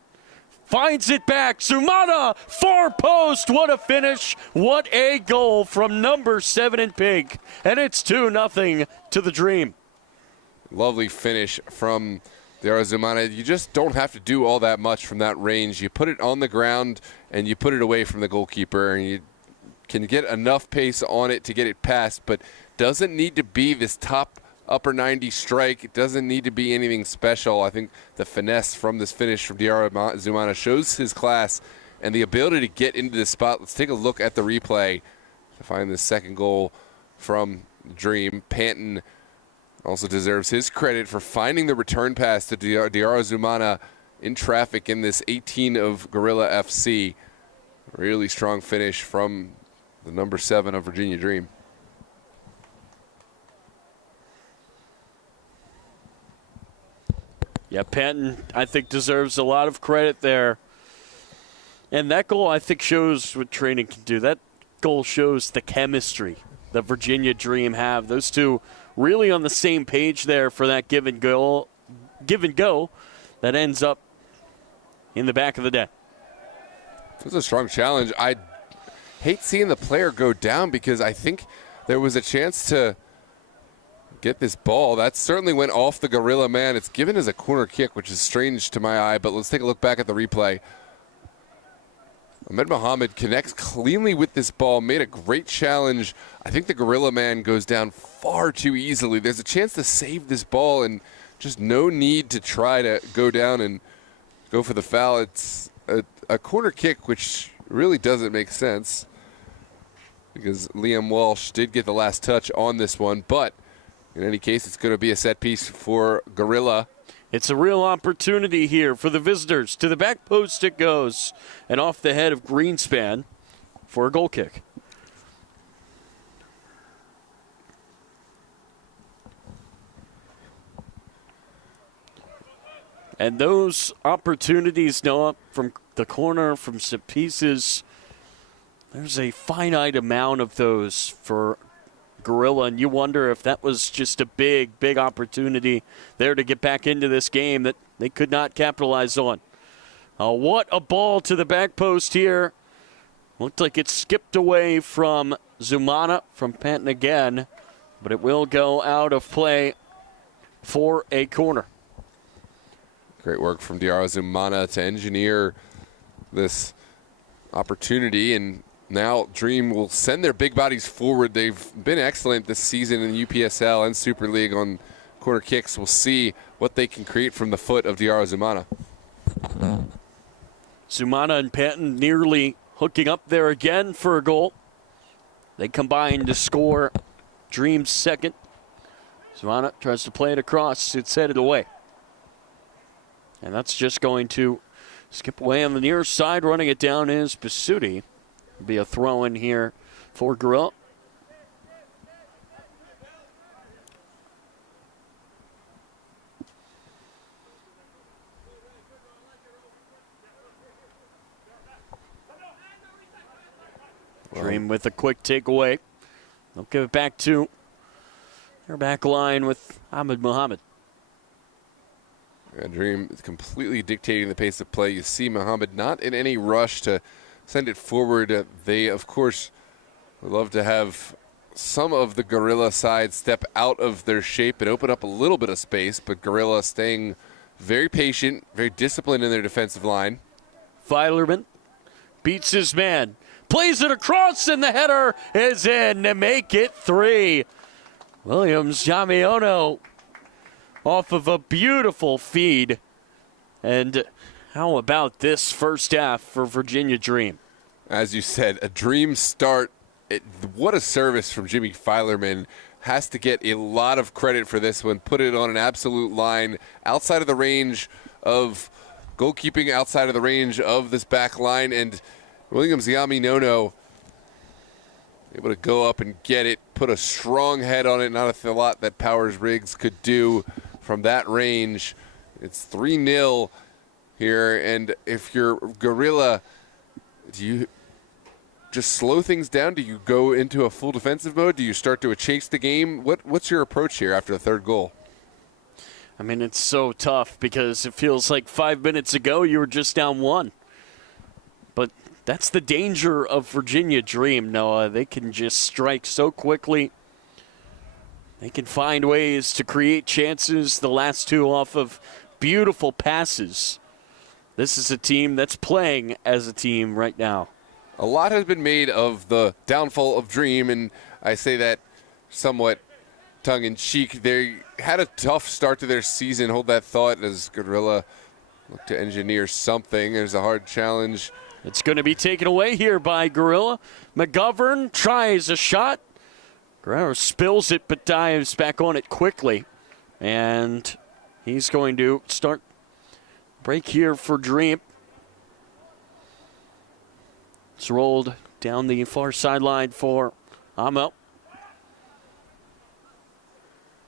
Finds it back. Zumana, far post. What a finish. What a goal from number 7 in pink. And it's 2-0 to the Dream. lovely finish from Zumana. You just don't have to do all that much from that range. You put it on the ground and you put it away from the goalkeeper, and you can get enough pace on it to get it past, but doesn't need to be this top upper 90 strike. It doesn't need to be anything special. I think the finesse from this finish from Zumana shows his class and the ability to get into the spot. Let's take a look at the replay to find the second goal from Dream. Panton also deserves his credit for finding the return pass to Zumana in traffic in this 18 of Guerilla FC. Really strong finish from the number 7 of Virginia Dream. Yeah, Panton, I think, deserves a lot of credit there. And that goal, I think, shows what training can do. That goal shows the chemistry that Virginia Dream have. Those two really on the same page there for that give and go that ends up in the back of the net. It was a strong challenge. I hate seeing the player go down because I think there was a chance to get this ball. That certainly went off the Guerilla man. It's given as a corner kick, which is strange to my eye, but let's take a look back at the replay. Ahmed Mohamed connects cleanly with this ball, made a great challenge. I think the Guerilla man goes down far too easily. There's a chance to save this ball and just no need to try to go down and go for the foul. It's a corner kick, which really doesn't make sense because Liam Walsh did get the last touch on this one, but in any case, it's going to be a set piece for Guerilla. It's a real opportunity here for the visitors. To the back post it goes, and off the head of Greenspan for a goal kick. And those opportunities, Noah, from the corner, from set pieces, there's a finite amount of those for Guerilla, and you wonder if that was just a big, big opportunity there to get back into this game that they could not capitalize on. What a ball to the back post here. Looked like it skipped away from Zumana, from Panton again, but it will go out of play for a corner. Great work from Zumana to engineer this opportunity, and now Dream will send their big bodies forward. They've been excellent this season in the UPSL and Super League on corner kicks. We'll see what they can create from the foot of Zumana. Zumana and Panton nearly hooking up there again for a goal. They combine to score Dream's second. Zumana tries to play it across. It's headed away. And that's just going to skip away on the near side. Running it down is Basuti. Be a throw in here for Guerilla. Dream with a quick takeaway. They'll give it back to their back line with Ahmed Mohamed. Dream is completely dictating the pace of play. You see Mohamed not in any rush to send it forward. They, of course, would love to have some of the Guerilla side step out of their shape and open up a little bit of space, but Guerilla staying very patient, very disciplined in their defensive line. Filerman beats his man, plays it across, and the header is in to make it 3. Williams Jamiono off of a beautiful feed. And how about this first half for Virginia Dream? As you said, a dream start. What a service from Jimmy Filerman. Has to get a lot of credit for this one. Put it on an absolute line outside of the range of goalkeeping, outside of the range of this back line. And Williams Yami Nono able to go up and get it, put a strong head on it. Not a lot that Powers Riggs could do from that range. It's 3-0 here. And if you're Guerilla, do you just slow things down? Do you go into a full defensive mode? Do you start to chase the game? What's your approach here after the third goal? I mean, it's so tough because it feels like 5 minutes ago you were just down 1. But that's the danger of Virginia Dream, Noah. They can just strike so quickly. They can find ways to create chances. The last 2 off of beautiful passes. This is a team that's playing as a team right now. A lot has been made of the downfall of Dream, and I say that somewhat tongue-in-cheek. They had a tough start to their season. Hold that thought as Guerilla look to engineer something. There's a hard challenge. It's going to be taken away here by Guerilla. McGovern tries a shot. Guerrero spills it but dives back on it quickly. And he's going to start break here for Dream. It's rolled down the far sideline for Amel.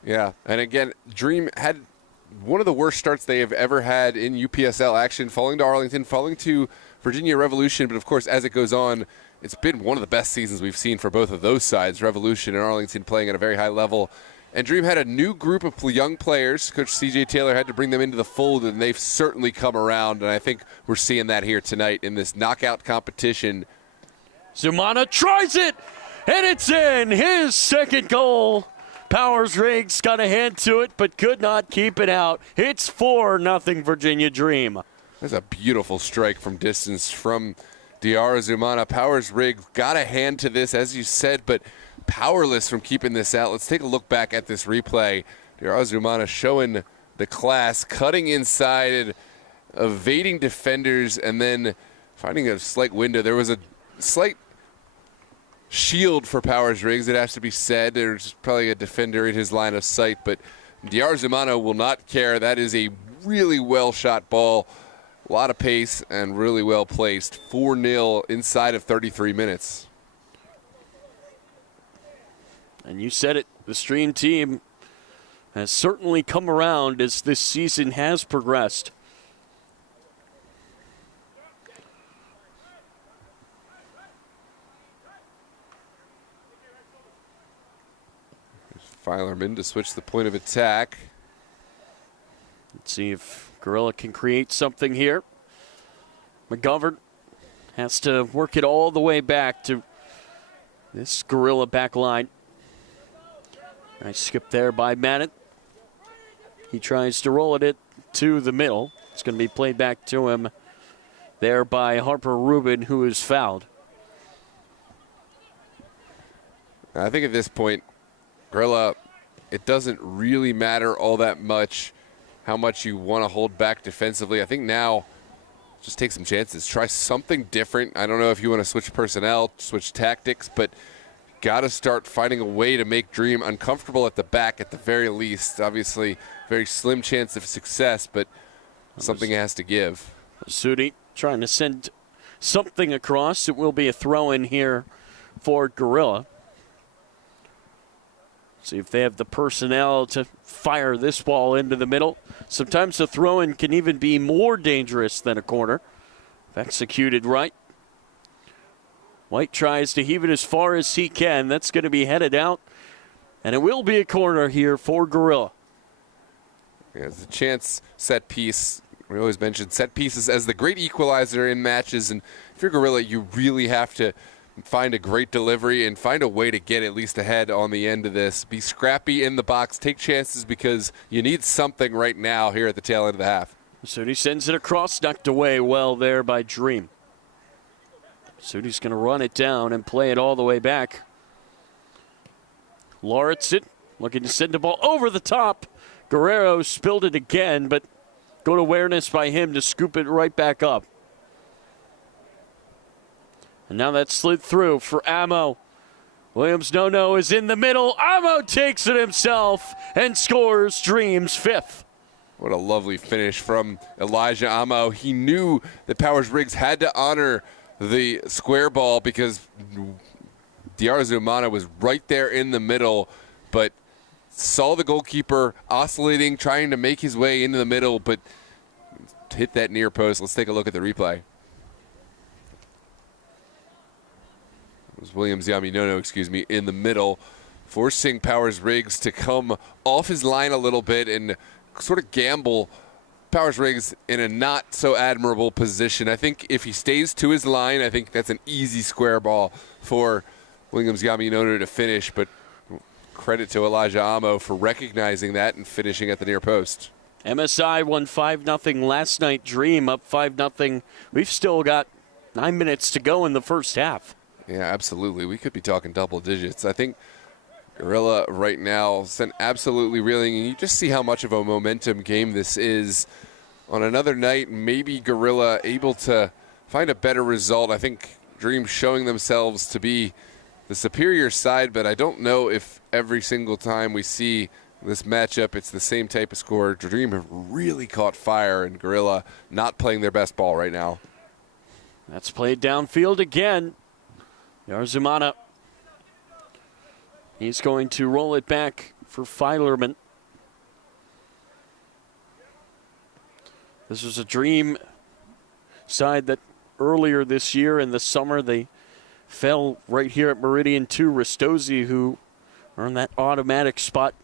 Yeah, and again, Dream had one of the worst starts they have ever had in UPSL action, falling to Arlington, falling to Virginia Revolution. But, of course, as it goes on, it's been one of the best seasons we've seen for both of those sides, Revolution and Arlington playing at a very high level. And Dream had a new group of young players. Coach C.J. Taylor had to bring them into the fold, and they've certainly come around. And I think we're seeing that here tonight in this knockout competition. Zumana tries it, and it's in. His second goal. Powers Riggs got a hand to it, but could not keep it out. It's 4-0 Virginia Dream. That's a beautiful strike from distance from Diarra Zumana. Powers Riggs got a hand to this, as you said, but powerless from keeping this out. Let's take a look back at this replay. Diarra Zumana showing the class, cutting inside, evading defenders, and then finding a slight window. There was a slight shield for Powers Riggs, it has to be said. There's probably a defender in his line of sight, but Diarra Zumana will not care. That is a really well-shot ball. A lot of pace and really well placed. 4-0 inside of 33 minutes. And you said it, the Stream team has certainly come around as this season has progressed. Filerman to switch the point of attack. Let's see if Guerilla can create something here. McGovern has to work it all the way back to this Guerilla back line. Nice skip there by Manet. He tries to roll it to the middle. It's going to be played back to him there by Harper Rubin, who is fouled. I think at this point, Guerilla, it doesn't really matter all that much how much you want to hold back defensively. I think now, just take some chances. Try something different. I don't know if you want to switch personnel, switch tactics, but got to start finding a way to make Dream uncomfortable at the back at the very least. Obviously, very slim chance of success, but something has to give. Sudi trying to send something across. It will be a throw-in here for Guerilla. See if they have the personnel to fire this ball into the middle. Sometimes a throw-in can even be more dangerous than a corner, if executed right. White tries to heave it as far as he can. That's going to be headed out, and it will be a corner here for Guerilla. Yeah, it's a chance set piece. We always mention set pieces as the great equalizer in matches, and if you're Guerilla, you really have to find a great delivery and find a way to get at least ahead on the end of this. Be scrappy in the box, take chances because you need something right now here at the tail end of the half. Sudi sends it across, knocked away well there by Dream. Sudi's going to run it down and play it all the way back. Lauritsen looking to send the ball over the top. Guerrero spilled it again, but good awareness by him to scoop it right back up. And now that slid through for Amo. Williams no is in the middle. Amo takes it himself and scores Dream's fifth. What a lovely finish from Elijah Amo. He knew that Powers Riggs had to honor the square ball because Diarzumana was right there in the middle, but saw the goalkeeper oscillating, trying to make his way into the middle, but hit that near post. Let's take a look at the replay. It was Williams Yaminono, in the middle, forcing Powers Riggs to come off his line a little bit and sort of gamble Powers Riggs in a not so admirable position. I think if he stays to his line, I think that's an easy square ball for Williams Yaminono to finish, but credit to Elijah Amo for recognizing that and finishing at the near post. MSI won 5-0 last night. Dream up 5-0. We've still got 9 minutes to go in the first half. Yeah, absolutely. We could be talking double digits. I think Guerilla right now sent absolutely reeling, and you just see how much of a momentum game this is. On another night, maybe Guerilla able to find a better result. I think Dream showing themselves to be the superior side, but I don't know if every single time we see this matchup, it's the same type of score. Dream have really caught fire, and Guerilla not playing their best ball right now. That's played downfield again. Yarzumana. He's going to roll it back for Filerman. This was a Dream side that earlier this year in the summer they fell right here at Meridian to Ristosi, who earned that automatic spot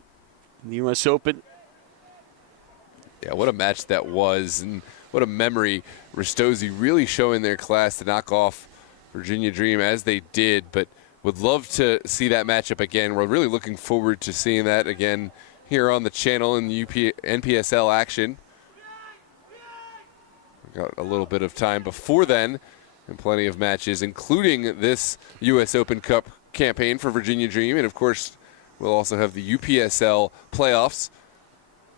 in the U.S. Open. Yeah, what a match that was, and what a memory. Ristosi really showing their class to knock off Virginia Dream as they did, but would love to see that matchup again. We're really looking forward to seeing that again here on the channel in the NPSL action. We've got a little bit of time before then and plenty of matches, including this U.S. Open Cup campaign for Virginia Dream. And, of course, we'll also have the UPSL playoffs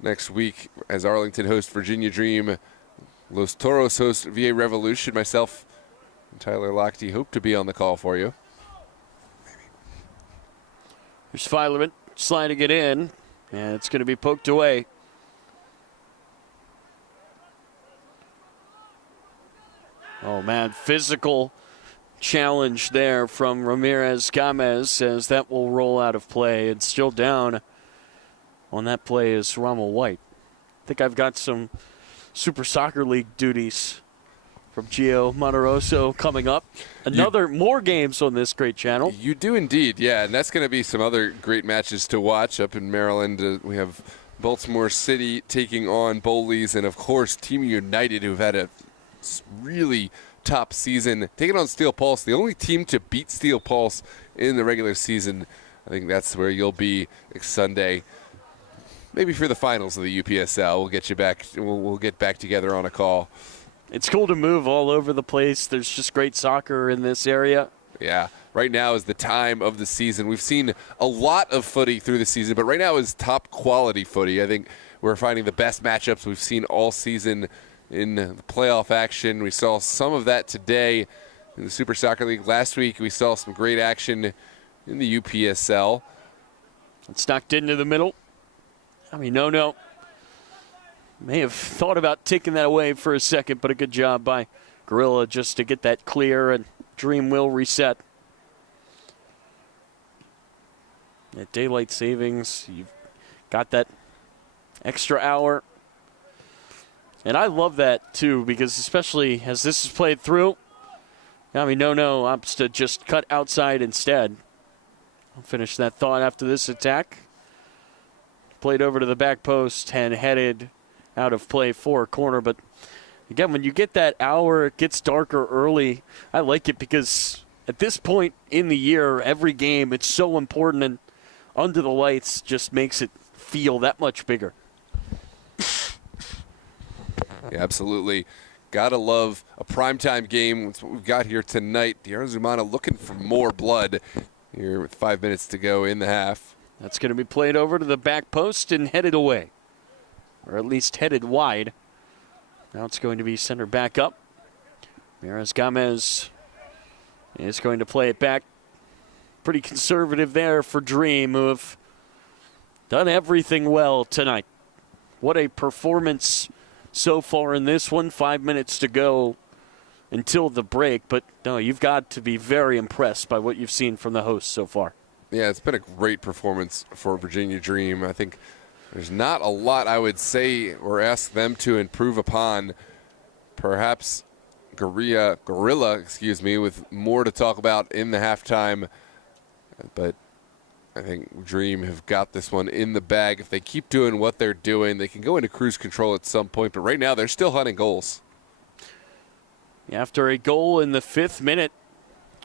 next week as Arlington hosts Virginia Dream. Los Toros host VA Revolution. Myself and Tyler Lochte hope to be on the call for you. Here's Filerman sliding it in, and it's going to be poked away. Oh, man, physical challenge there from Ramirez Gomez as that will roll out of play. And still down on that play is Rommel White. I think I've got some Super Soccer League duties from Gio Monteroso coming up. More games on this great channel. You do indeed, yeah, and that's going to be some other great matches to watch up in Maryland. We have Baltimore City taking on Bowleys, and of course Team United, who've had a really top season, taking on Steel Pulse, the only team to beat Steel Pulse in the regular season. I think that's where you'll be next Sunday. Maybe for the finals of the UPSL, we'll get you back. We'll get back together on a call. It's cool to move all over the place. There's just great soccer in this area. Yeah, right now is the time of the season. We've seen a lot of footy through the season, but right now is top quality footy. I think we're finding the best matchups we've seen all season in the playoff action. We saw some of that today in the Super Soccer League. Last week we saw some great action in the UPSL. It's knocked into the middle. No. May have thought about taking that away for a second, but a good job by Guerilla just to get that clear, and Dream will reset. At daylight savings, you've got that extra hour. And I love that, too, because especially as this is played through, opts to just cut outside instead. I'll finish that thought after this attack. Played over to the back post and headed out of play for a corner. But again, when you get that hour, it gets darker early. I like it because at this point in the year, every game, it's so important, and under the lights just makes it feel that much bigger. Yeah, absolutely. Gotta love a primetime game. That's what we've got here tonight. Arizumana looking for more blood here with 5 minutes to go in the half. That's going to be played over to the back post and headed away, or at least headed wide. Now it's going to be center back up. Miraz Gomez is going to play it back. Pretty conservative there for Dream, who have done everything well tonight. What a performance so far in this one. 5 minutes to go until the break. But no, you've got to be very impressed by what you've seen from the hosts so far. Yeah, it's been a great performance for Virginia Dream. I think there's not a lot I would say or ask them to improve upon. Perhaps Guerilla, with more to talk about in the halftime. But I think Dream have got this one in the bag. If they keep doing what they're doing, they can go into cruise control at some point. But right now, they're still hunting goals. After a goal in the 5th minute,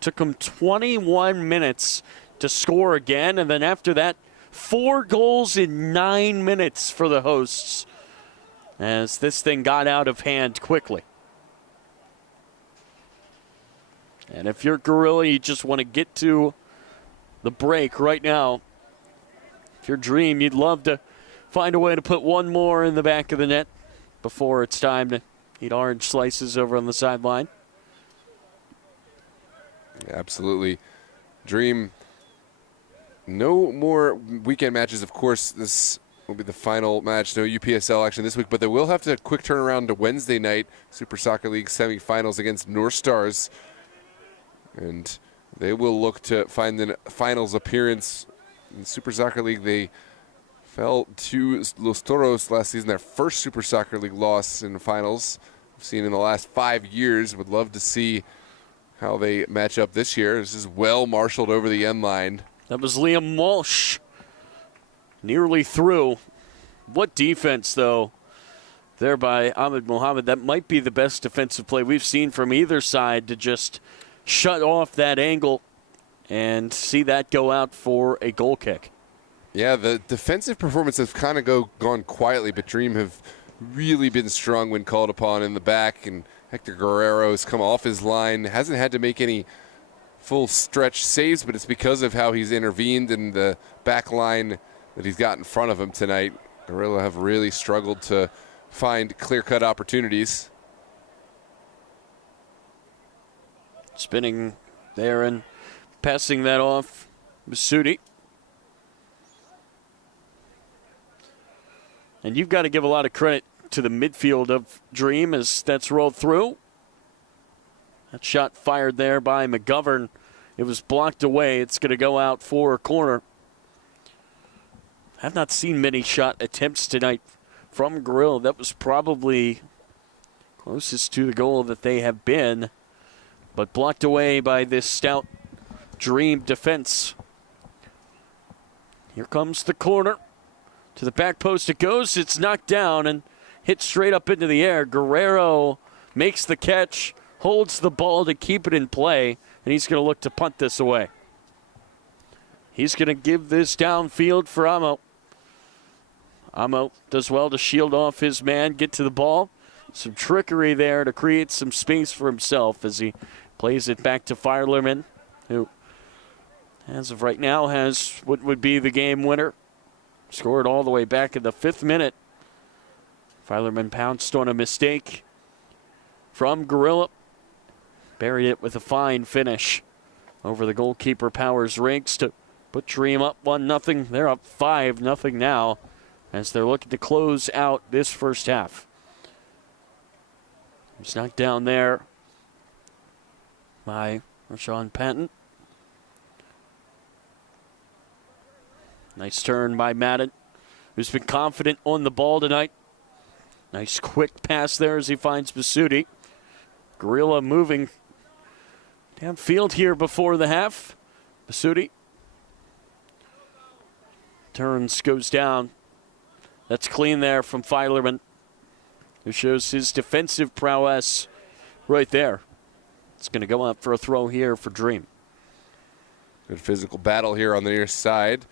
took them 21 minutes to score again. And then after that, 4 goals in 9 minutes for the hosts, as this thing got out of hand quickly. And if you're Guerilla, you just want to get to the break right now. If you're Dream, you'd love to find a way to put one more in the back of the net before it's time to eat orange slices over on the sideline. Yeah, absolutely. Dream, no more weekend matches. Of course, this will be the final match. No UPSL action this week, but they will have to quick turnaround to Wednesday night. Super Soccer League semifinals against North Stars. And they will look to find the finals appearance in Super Soccer League. They fell to Los Toros last season, their first Super Soccer League loss in the finals. We've seen in the last 5 years. Would love to see how they match up this year. This is well marshaled over the end line. That was Liam Walsh, nearly through. What defense, though, there by Ahmed Mohamed. That might be the best defensive play we've seen from either side to just shut off that angle and see that go out for a goal kick. Yeah, the defensive performance has kind of gone quietly, but Dream have really been strong when called upon in the back. And Hector Guerrero has come off his line, hasn't had to make any full stretch saves, but it's because of how he's intervened in the back line that he's got in front of him tonight. Guerilla have really struggled to find clear-cut opportunities. Spinning there and passing that off, Masudi. And you've got to give a lot of credit to the midfield of Dream as that's rolled through. That shot fired there by McGovern. It was blocked away. It's going to go out for a corner. I've not seen many shot attempts tonight from Guerilla. That was probably closest to the goal that they have been, but blocked away by this stout Dream defense. Here comes the corner. To the back post it goes. It's knocked down and hit straight up into the air. Guerrero makes the catch, holds the ball to keep it in play, and he's going to look to punt this away. He's going to give this downfield for Amo. Amo does well to shield off his man, get to the ball. Some trickery there to create some space for himself as he plays it back to Filerman, who, as of right now, has what would be the game winner. Scored all the way back in the 5th minute. Filerman pounced on a mistake from Guerilla. Buried it with a fine finish over the goalkeeper Powers Riggs to put Dream up 1-0. They're up 5-0 now as they're looking to close out this first half. It's knocked down there by Rashawn Patton. Nice turn by Madden, who's been confident on the ball tonight. Nice quick pass there as he finds Masudi. Guerilla moving downfield here before the half. Masudi turns, goes down. That's clean there from Filerman. who shows his defensive prowess right there. It's going to go up for a throw here for Dream. Good physical battle here on the near side.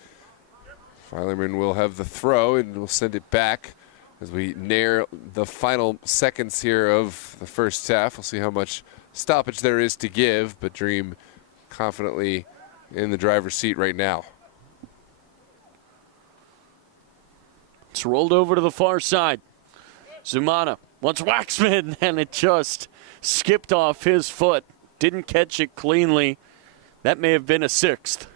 Filerman will have the throw and we'll send it back as we near the final seconds here of the first half. We'll see how much stoppage there is to give, but Dream confidently in the driver's seat right now. It's rolled over to the far side. Zumana wants Waxman, and it just skipped off his foot. Didn't catch it cleanly. That may have been a sixth.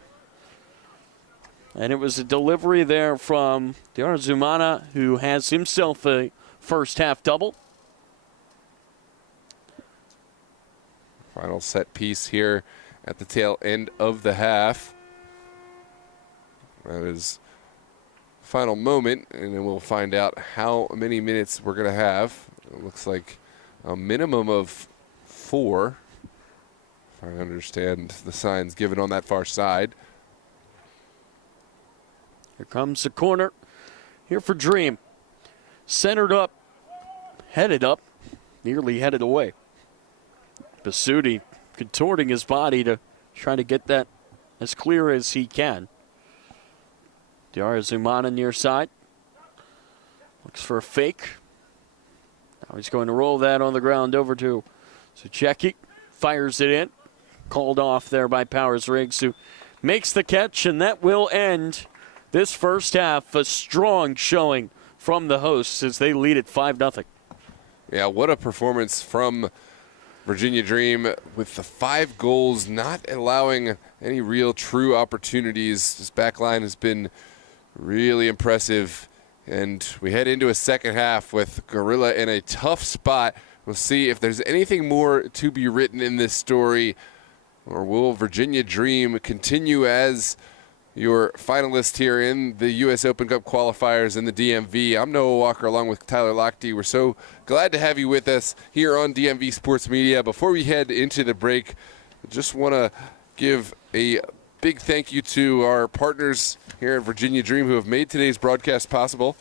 And it was a delivery there from Diarra Zumana, who has himself a first half double. Final set piece here at the tail end of the half. That is final moment, and then we'll find out how many minutes we're going to have. It looks like a minimum of 4, if I understand the signs given on that far side. Here comes the corner here for Dream. Centered up, headed up, nearly headed away. Basutti contorting his body to try to get that as clear as he can. Diarra Zumana near side. Looks for a fake. Now he's going to roll that on the ground over to Zuchecki. Fires it in. Called off there by Powers Riggs, who makes the catch, and that will end this first half. A strong showing from the hosts as they lead at 5-0. Yeah, what a performance from Virginia Dream with the 5 goals, not allowing any real true opportunities. This back line has been really impressive, and we head into a second half with Guerilla in a tough spot. We'll see if there's anything more to be written in this story, or will Virginia Dream continue as your finalist here in the U.S. Open Cup qualifiers in the DMV. I'm Noah Walker along with Tyler Lochte. We're so glad to have you with us here on DMV Sports Media. Before we head into the break, I just want to give a big thank you to our partners here at Virginia Dream who have made today's broadcast possible.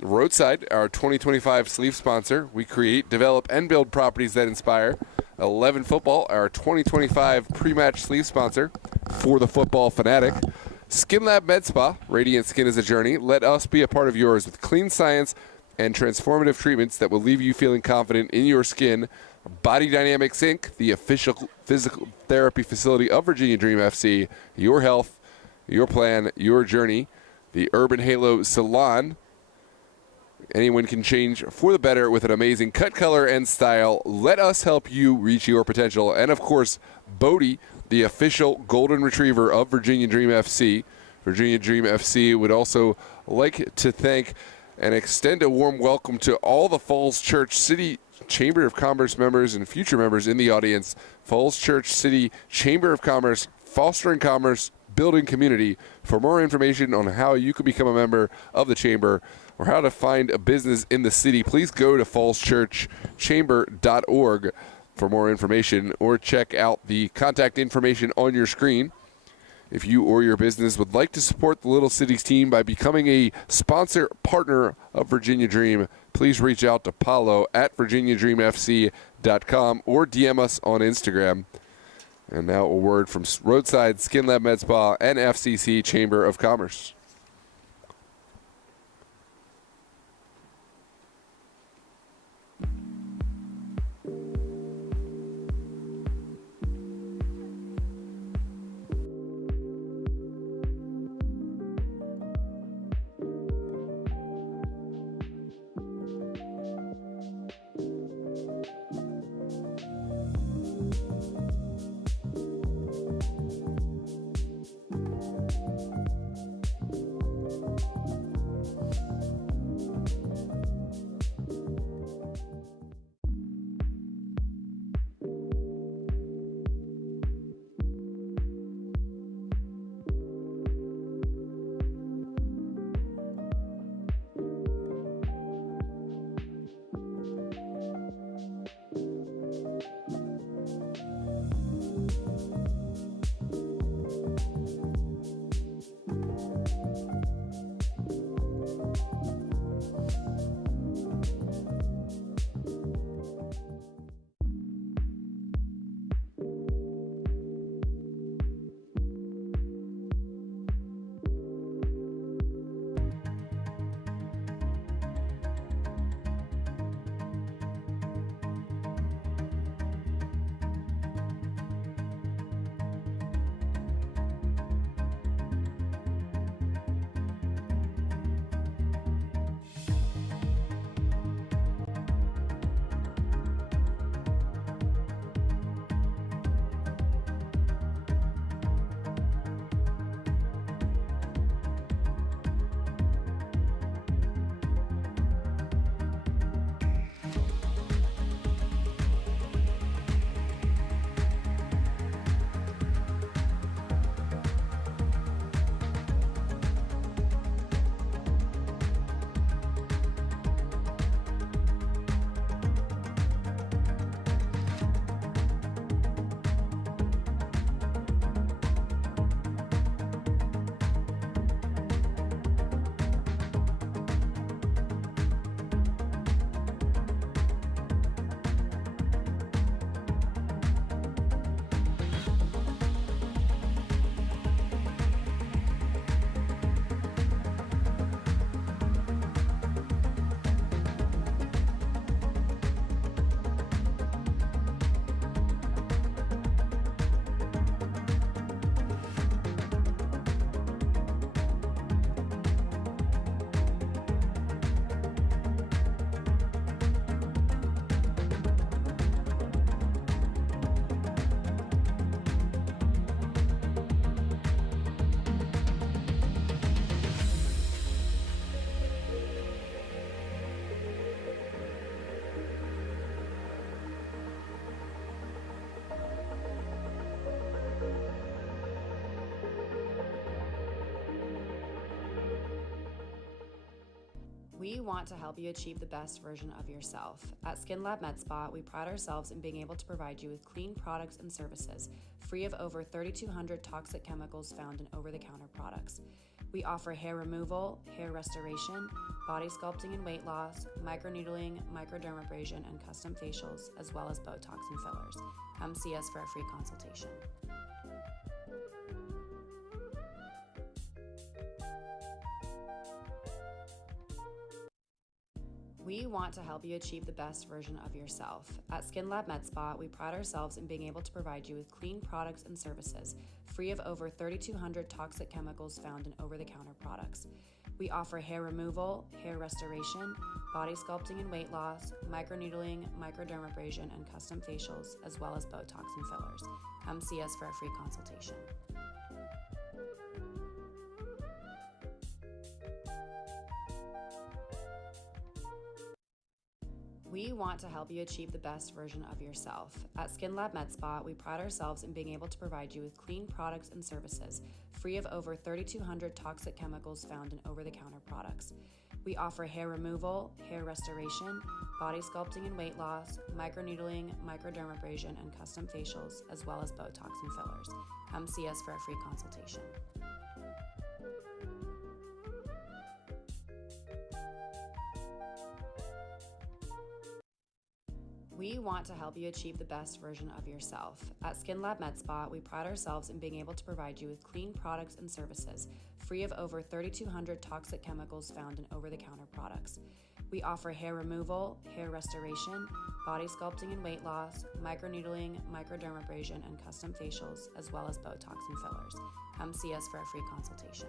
Roadside, our 2025 sleeve sponsor. We create, develop, and build properties that inspire. 11 Football, our 2025 pre-match sleeve sponsor for the football fanatic. Skin Lab Med Spa, radiant skin is a journey. Let us be a part of yours with clean science and transformative treatments that will leave you feeling confident in your skin. Body Dynamics Inc., the official physical therapy facility of Virginia Dream FC. Your health, your plan, your journey. The Urban Halo Salon. Anyone can change for the better with an amazing cut, color, and style. Let us help you reach your potential. And, of course, Bodie, the official golden retriever of Virginia Dream FC. Virginia Dream FC would also like to thank and extend a warm welcome to all the Falls Church City Chamber of Commerce members and future members in the audience. Falls Church City Chamber of Commerce, fostering commerce, building community. For more information on how you can become a member of the Chamber or how to find a business in the city, please go to fallschurchchamber.org for more information, or check out the contact information on your screen. If you or your business would like to support the Little Cities team by becoming a sponsor partner of Virginia Dream, please reach out to Paulo at virginiadreamfc.com or DM us on Instagram. And now a word from Roadside, Skin Lab Med Spa, and FCC Chamber of Commerce. We want to help you achieve the best version of yourself. At Skin Lab Med Spa, we pride ourselves in being able to provide you with clean products and services, free of over 3,200 toxic chemicals found in over-the-counter products. We offer hair removal, hair restoration, body sculpting and weight loss, microneedling, microdermabrasion, and custom facials, as well as Botox and fillers. Come see us for a free consultation. We want to help you achieve the best version of yourself. At Skin Lab Med Spa, we pride ourselves in being able to provide you with clean products and services, free of over 3,200 toxic chemicals found in over-the-counter products. We offer hair removal, hair restoration, body sculpting and weight loss, microneedling, microdermabrasion, and custom facials, as well as Botox and fillers. Come see us for a free consultation. We want to help you achieve the best version of yourself. At Skin Lab Med Spa, we pride ourselves in being able to provide you with clean products and services, free of over 3,200 toxic chemicals found in over-the-counter products. We offer hair removal, hair restoration, body sculpting and weight loss, microneedling, microdermabrasion, and custom facials, as well as Botox and fillers. Come see us for a free consultation. We want to help you achieve the best version of yourself. At Skin Lab Med Spa, we pride ourselves in being able to provide you with clean products and services, free of over 3,200 toxic chemicals found in over-the-counter products. We offer hair removal, hair restoration, body sculpting and weight loss, microneedling, microdermabrasion, and custom facials, as well as Botox and fillers. Come see us for a free consultation.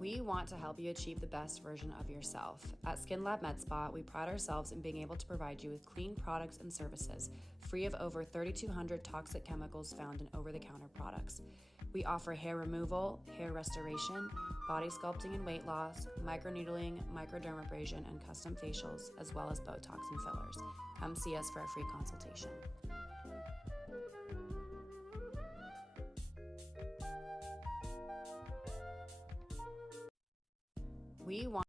We want to help you achieve the best version of yourself. At Skin Lab Med Spa, we pride ourselves in being able to provide you with clean products and services, free of over 3,200 toxic chemicals found in over-the-counter products. We offer hair removal, hair restoration, body sculpting and weight loss, microneedling, microdermabrasion, and custom facials, as well as Botox and fillers. Come see us for a free consultation. We want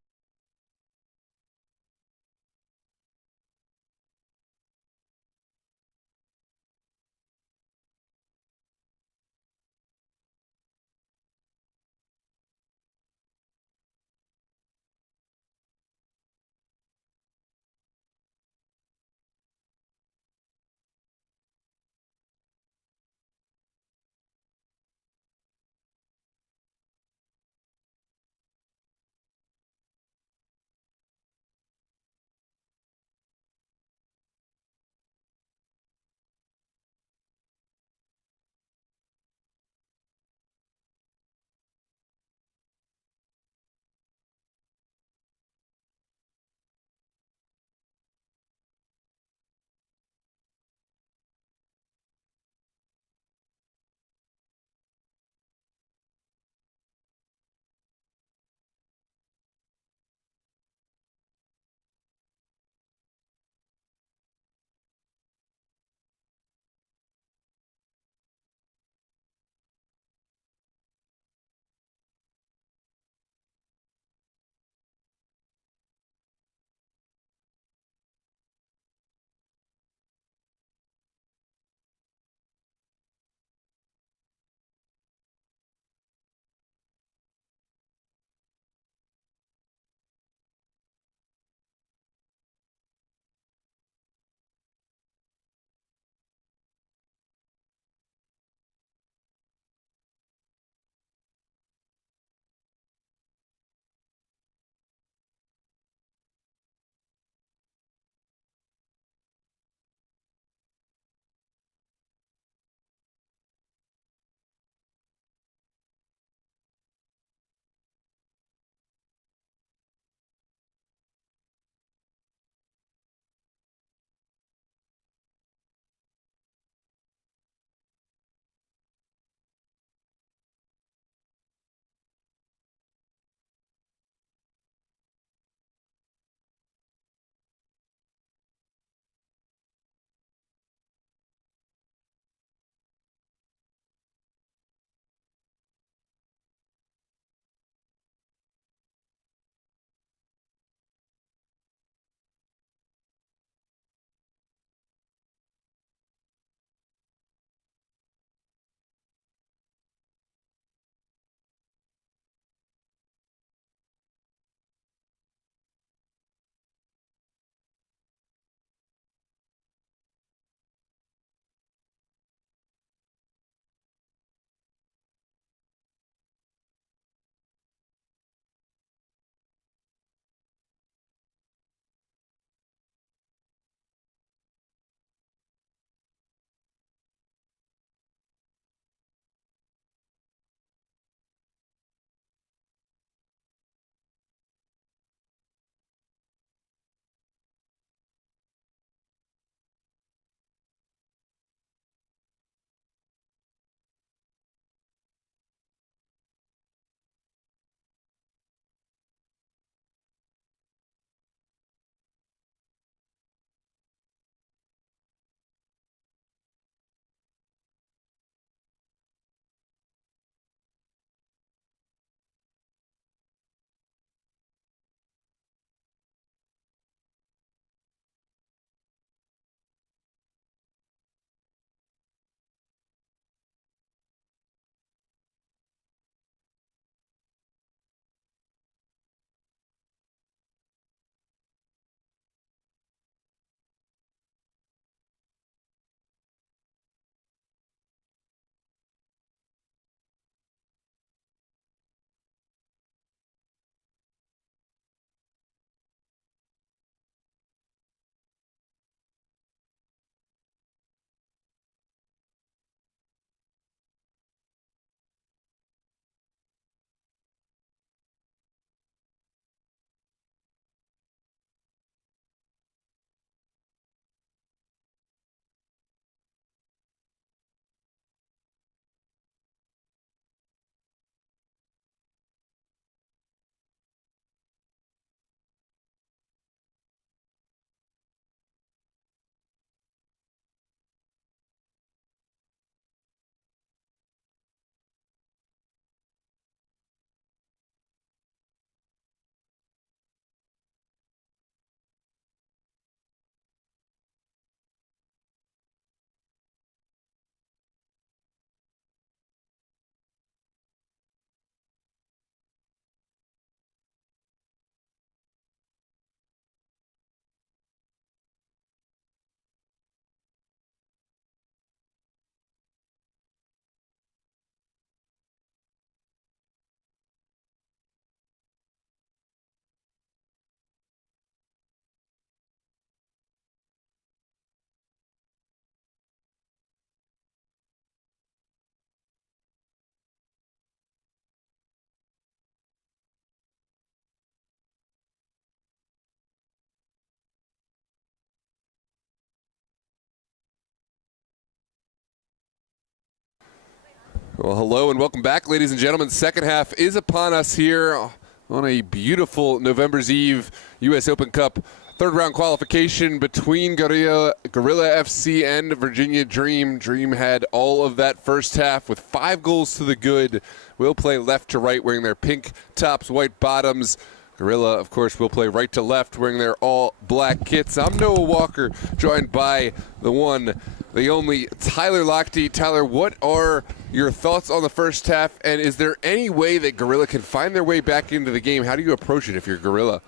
Well, hello and welcome back, ladies and gentlemen. Second half is upon us here on a beautiful November's Eve U.S. Open Cup third round qualification between Guerilla FC and Virginia Dream. Dream had all of that first half with 5 goals to the good. Will play left to right wearing their pink tops, white bottoms. Guerilla, of course, will play right to left wearing their all black kits. I'm Noah Walker, joined by the one, the only Tyler Lochte. Tyler, what are your thoughts on the first half, and is there any way that Guerilla can find their way back into the game? How do you approach it if you're Guerilla?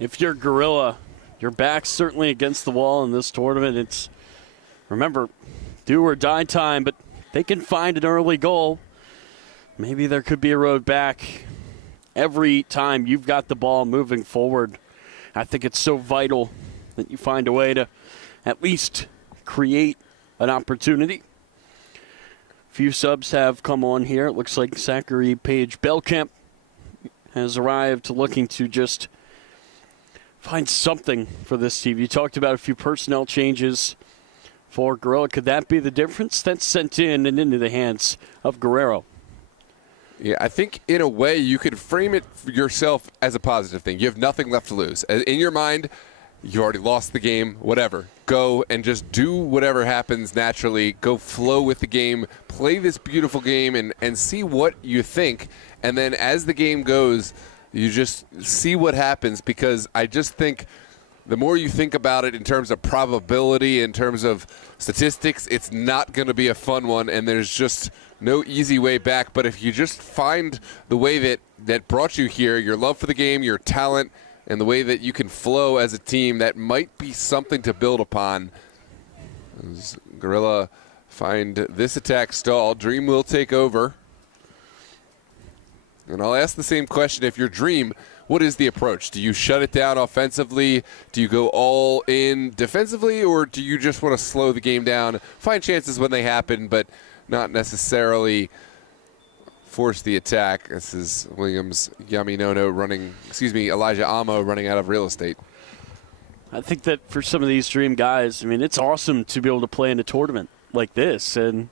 If you're Guerilla, your back's certainly against the wall in this tournament. It's, remember, do or die time, but they can find an early goal. Maybe there could be a road back. Every time you've got the ball moving forward, I think it's so vital that you find a way to at least create an opportunity. Few subs have come on here. It looks like Zachary Page Belkamp has arrived looking to just find something for this team. You talked about a few personnel changes for Guerilla. Could that be the difference? That's sent in and into the hands of Guerrero. Yeah, I think in a way you could frame it yourself as a positive thing. You have nothing left to lose. In your mind, you already lost the game, whatever. Go and just do whatever happens naturally. Go flow with the game. Play this beautiful game and see what you think. And then as the game goes, you just see what happens, because I just think the more you think about it in terms of probability, in terms of statistics, it's not going to be a fun one, and there's just no easy way back. But if you just find the way that brought you here, your love for the game, your talent, and the way that you can flow as a team, that might be something to build upon. As Guerilla find this attack stall, Dream will take over. And I'll ask the same question. If you're Dream, what is the approach? Do you shut it down offensively? Do you go all in defensively? Or do you just want to slow the game down, find chances when they happen, but not necessarily force the attack? This is Williams Elijah Amo running out of real estate. I think that for some of these Dream guys, I mean, it's awesome to be able to play in a tournament like this. And,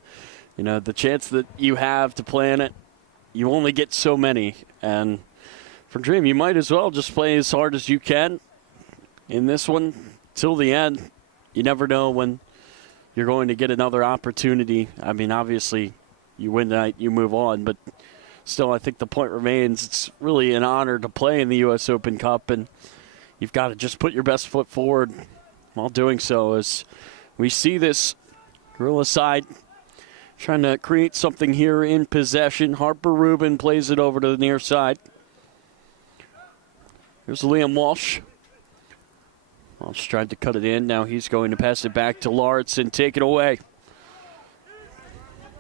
you know, the chance that you have to play in it, you only get so many. And for Dream, you might as well just play as hard as you can in this one till the end. You never know when you're going to get another opportunity. I mean, obviously, you win tonight, you move on. But still, I think the point remains, it's really an honor to play in the U.S. Open Cup. And you've got to just put your best foot forward while doing so. As we see this Guerilla side trying to create something here in possession. Harper Rubin plays it over to the near side. Here's Liam Walsh. Walsh tried to cut it in. Now he's going to pass it back to Lawrence and take it away.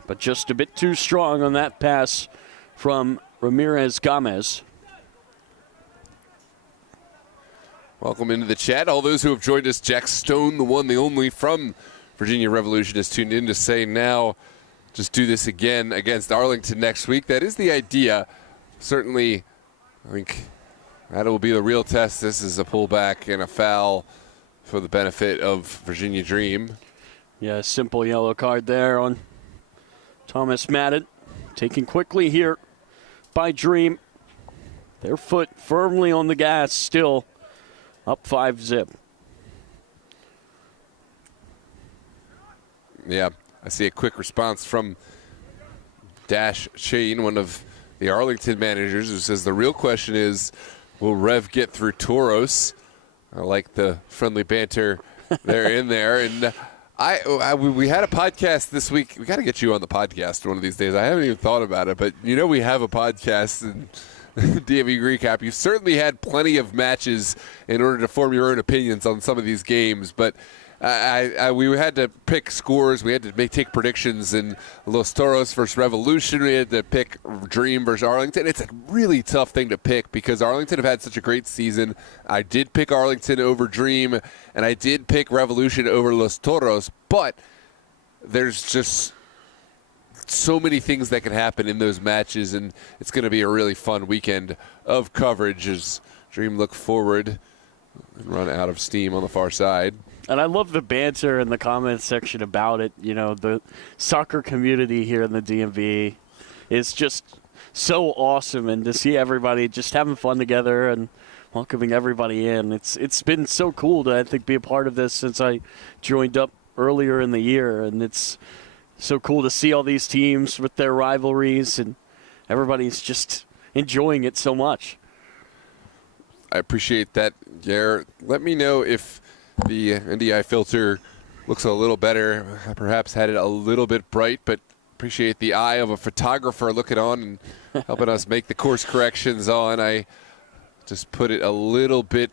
But just a bit too strong on that pass from Ramirez Gomez. Welcome into the chat. All those who have joined us, Jack Stone, the one, the only from Virginia Revolution, is tuned in to say now, just do this again against Arlington next week. That is the idea. Certainly, I think that will be the real test. This is a pullback and a foul for the benefit of Virginia Dream. Yeah, simple yellow card there on Thomas Madden. Taken quickly here by Dream. Their foot firmly on the gas, still up 5-0. Yeah, I see a quick response from Dash Shane, one of the Arlington managers, who says the real question is, will Rev get through Toros? I like the friendly banter there in there. And we had a podcast this week. We got to get you on the podcast one of these days. I haven't even thought about it, but you know we have a podcast and DMV Recap. You've certainly had plenty of matches in order to form your own opinions on some of these games, but we had to pick scores. We had to take predictions in Los Toros versus Revolution. We had to pick Dream versus Arlington. It's a really tough thing to pick because Arlington have had such a great season. I did pick Arlington over Dream, and I did pick Revolution over Los Toros, but there's just so many things that can happen in those matches, and it's going to be a really fun weekend of coverage as Dream look forward and run out of steam on the far side. And I love the banter in the comments section about it. You know, the soccer community here in the DMV is just so awesome, and to see everybody just having fun together and welcoming everybody in. It's been so cool to, I think, be a part of this since I joined up earlier in the year, and it's so cool to see all these teams with their rivalries, and everybody's just enjoying it so much. I appreciate that, Garrett. Let me know if the NDI filter looks a little better. I perhaps had it a little bit bright, but appreciate the eye of a photographer looking on and helping us make the course corrections on. I just put it a little bit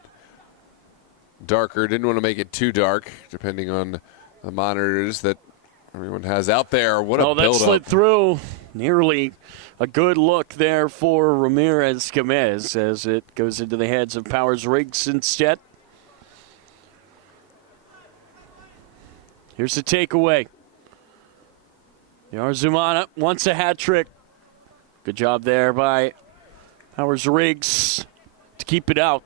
darker. Didn't want to make it too dark, depending on the monitors that everyone has out there. What a build-up. That slid through. Nearly a good look there for Ramirez Gomez as it goes into the heads of Powers Riggs instead. Here's the takeaway. Yarzumana wants a hat trick. Good job there by Powers Riggs to keep it out.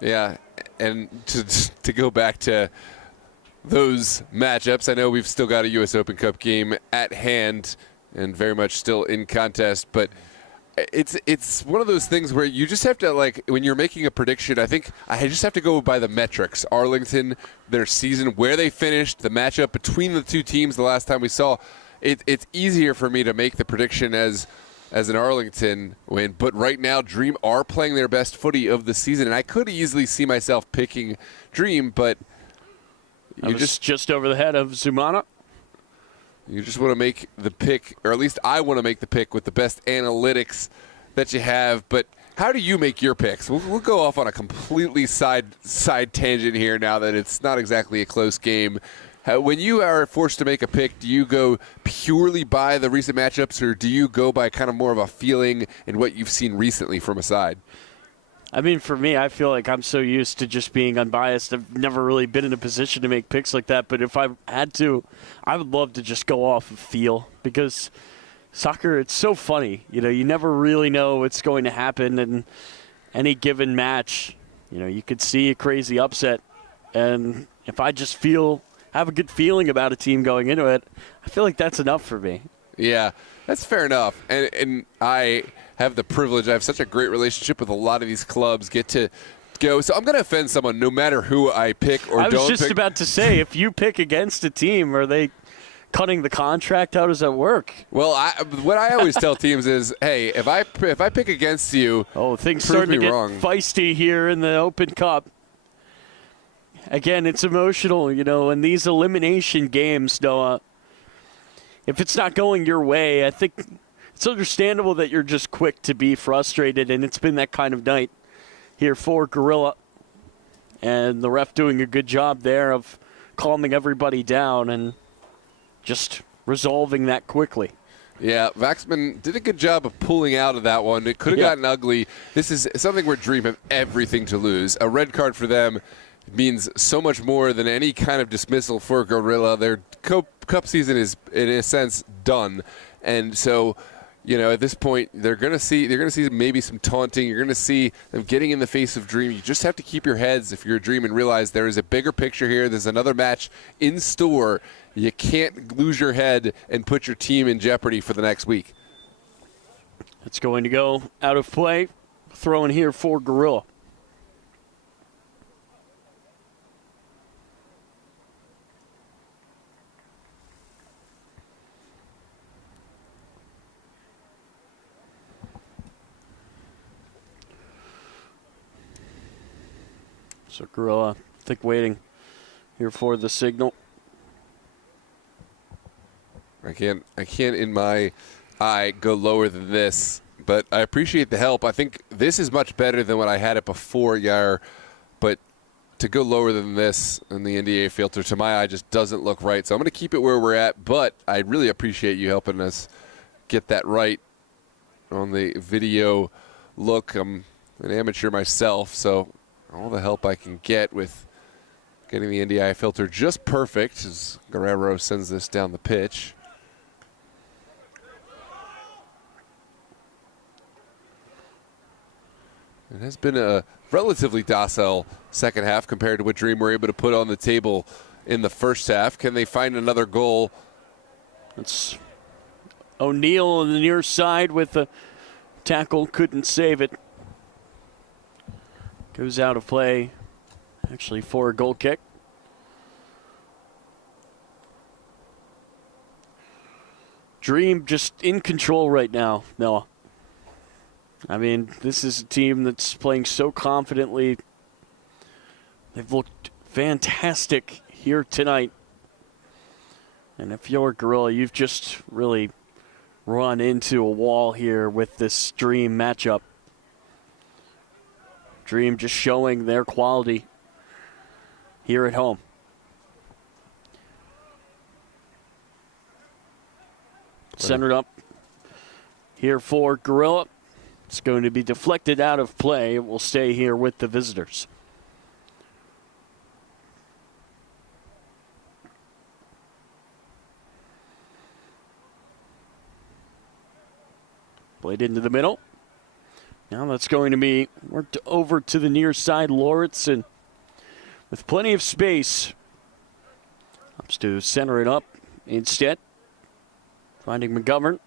Yeah, and to go back to those matchups, I know we've still got a U.S. Open Cup game at hand and very much still in contest, but it's one of those things where you just have to, like, when you're making a prediction, I think I just have to go by the metrics. Arlington, their season, where they finished, the matchup between the two teams the last time we saw. It's easier for me to make the prediction as an Arlington win, but right now Dream are playing their best footy of the season, and I could easily see myself picking Dream, but you just over the head of Zumana. You just want to make the pick, or at least I want to make the pick with the best analytics that you have. But how do you make your picks? We'll go off on a completely side tangent here now that it's not exactly a close game. When you are forced to make a pick, do you go purely by the recent matchups, or do you go by kind of more of a feeling and what you've seen recently from a side? I mean, for me, I feel like I'm so used to just being unbiased. I've never really been in a position to make picks like that. But if I had to, I would love to just go off of feel, because soccer, it's so funny. You know, you never really know what's going to happen in any given match. You know, you could see a crazy upset. And if I just have a good feeling about a team going into it, I feel like that's enough for me. Yeah, that's fair enough. And I have the privilege, I have such a great relationship with a lot of these clubs, get to go. So I'm going to offend someone no matter who I pick or don't pick. I was just about to say, if you pick against a team, are they cutting the contract? How does that work? Well, what I always tell teams is, hey, if I pick against you, things starting to get feisty here in the Open Cup. Again, it's emotional, you know, and these elimination games, Noah, if it's not going your way, I think it's understandable that you're just quick to be frustrated, and it's been that kind of night here for Guerilla. And the ref doing a good job there of calming everybody down and just resolving that quickly. Yeah, Vaxman did a good job of pulling out of that one. It could have gotten ugly. This is something where Dream have everything to lose. A red card for them means so much more than any kind of dismissal for Guerilla. Their cup season is, in a sense, done. And so, you know, at this point, they're going to see maybe some taunting. You're going to see them getting in the face of Dream. You just have to keep your heads if you're a Dream and realize there is a bigger picture here. There's another match in store. You can't lose your head and put your team in jeopardy for the next week. It's going to go out of play. Throw in here for Guerilla. So Guerilla, I think, waiting here for the signal. I can't in my eye go lower than this, but I appreciate the help. I think this is much better than what I had it before, Yair, but to go lower than this in the NDA filter, to my eye, just doesn't look right. So I'm going to keep it where we're at, but I really appreciate you helping us get that right on the video look. I'm an amateur myself, so all the help I can get with getting the NDI filter just perfect as Guerrero sends this down the pitch. It has been a relatively docile second half compared to what Dream were able to put on the table in the first half. Can they find another goal? It's O'Neal on the near side with a tackle, couldn't save it. Goes out of play, actually for a goal kick. Dream just in control right now, Noah. I mean, this is a team that's playing so confidently. They've looked fantastic here tonight. And if you're Guerilla, you've just really run into a wall here with this Dream matchup. Dream just showing their quality here at home. Centered up here for Guerilla. It's going to be deflected out of play. It will stay here with the visitors. Played into the middle. Now that's going to be worked over to the near side. Lauritsen with plenty of space. Helps to center it up instead. Finding McGovern.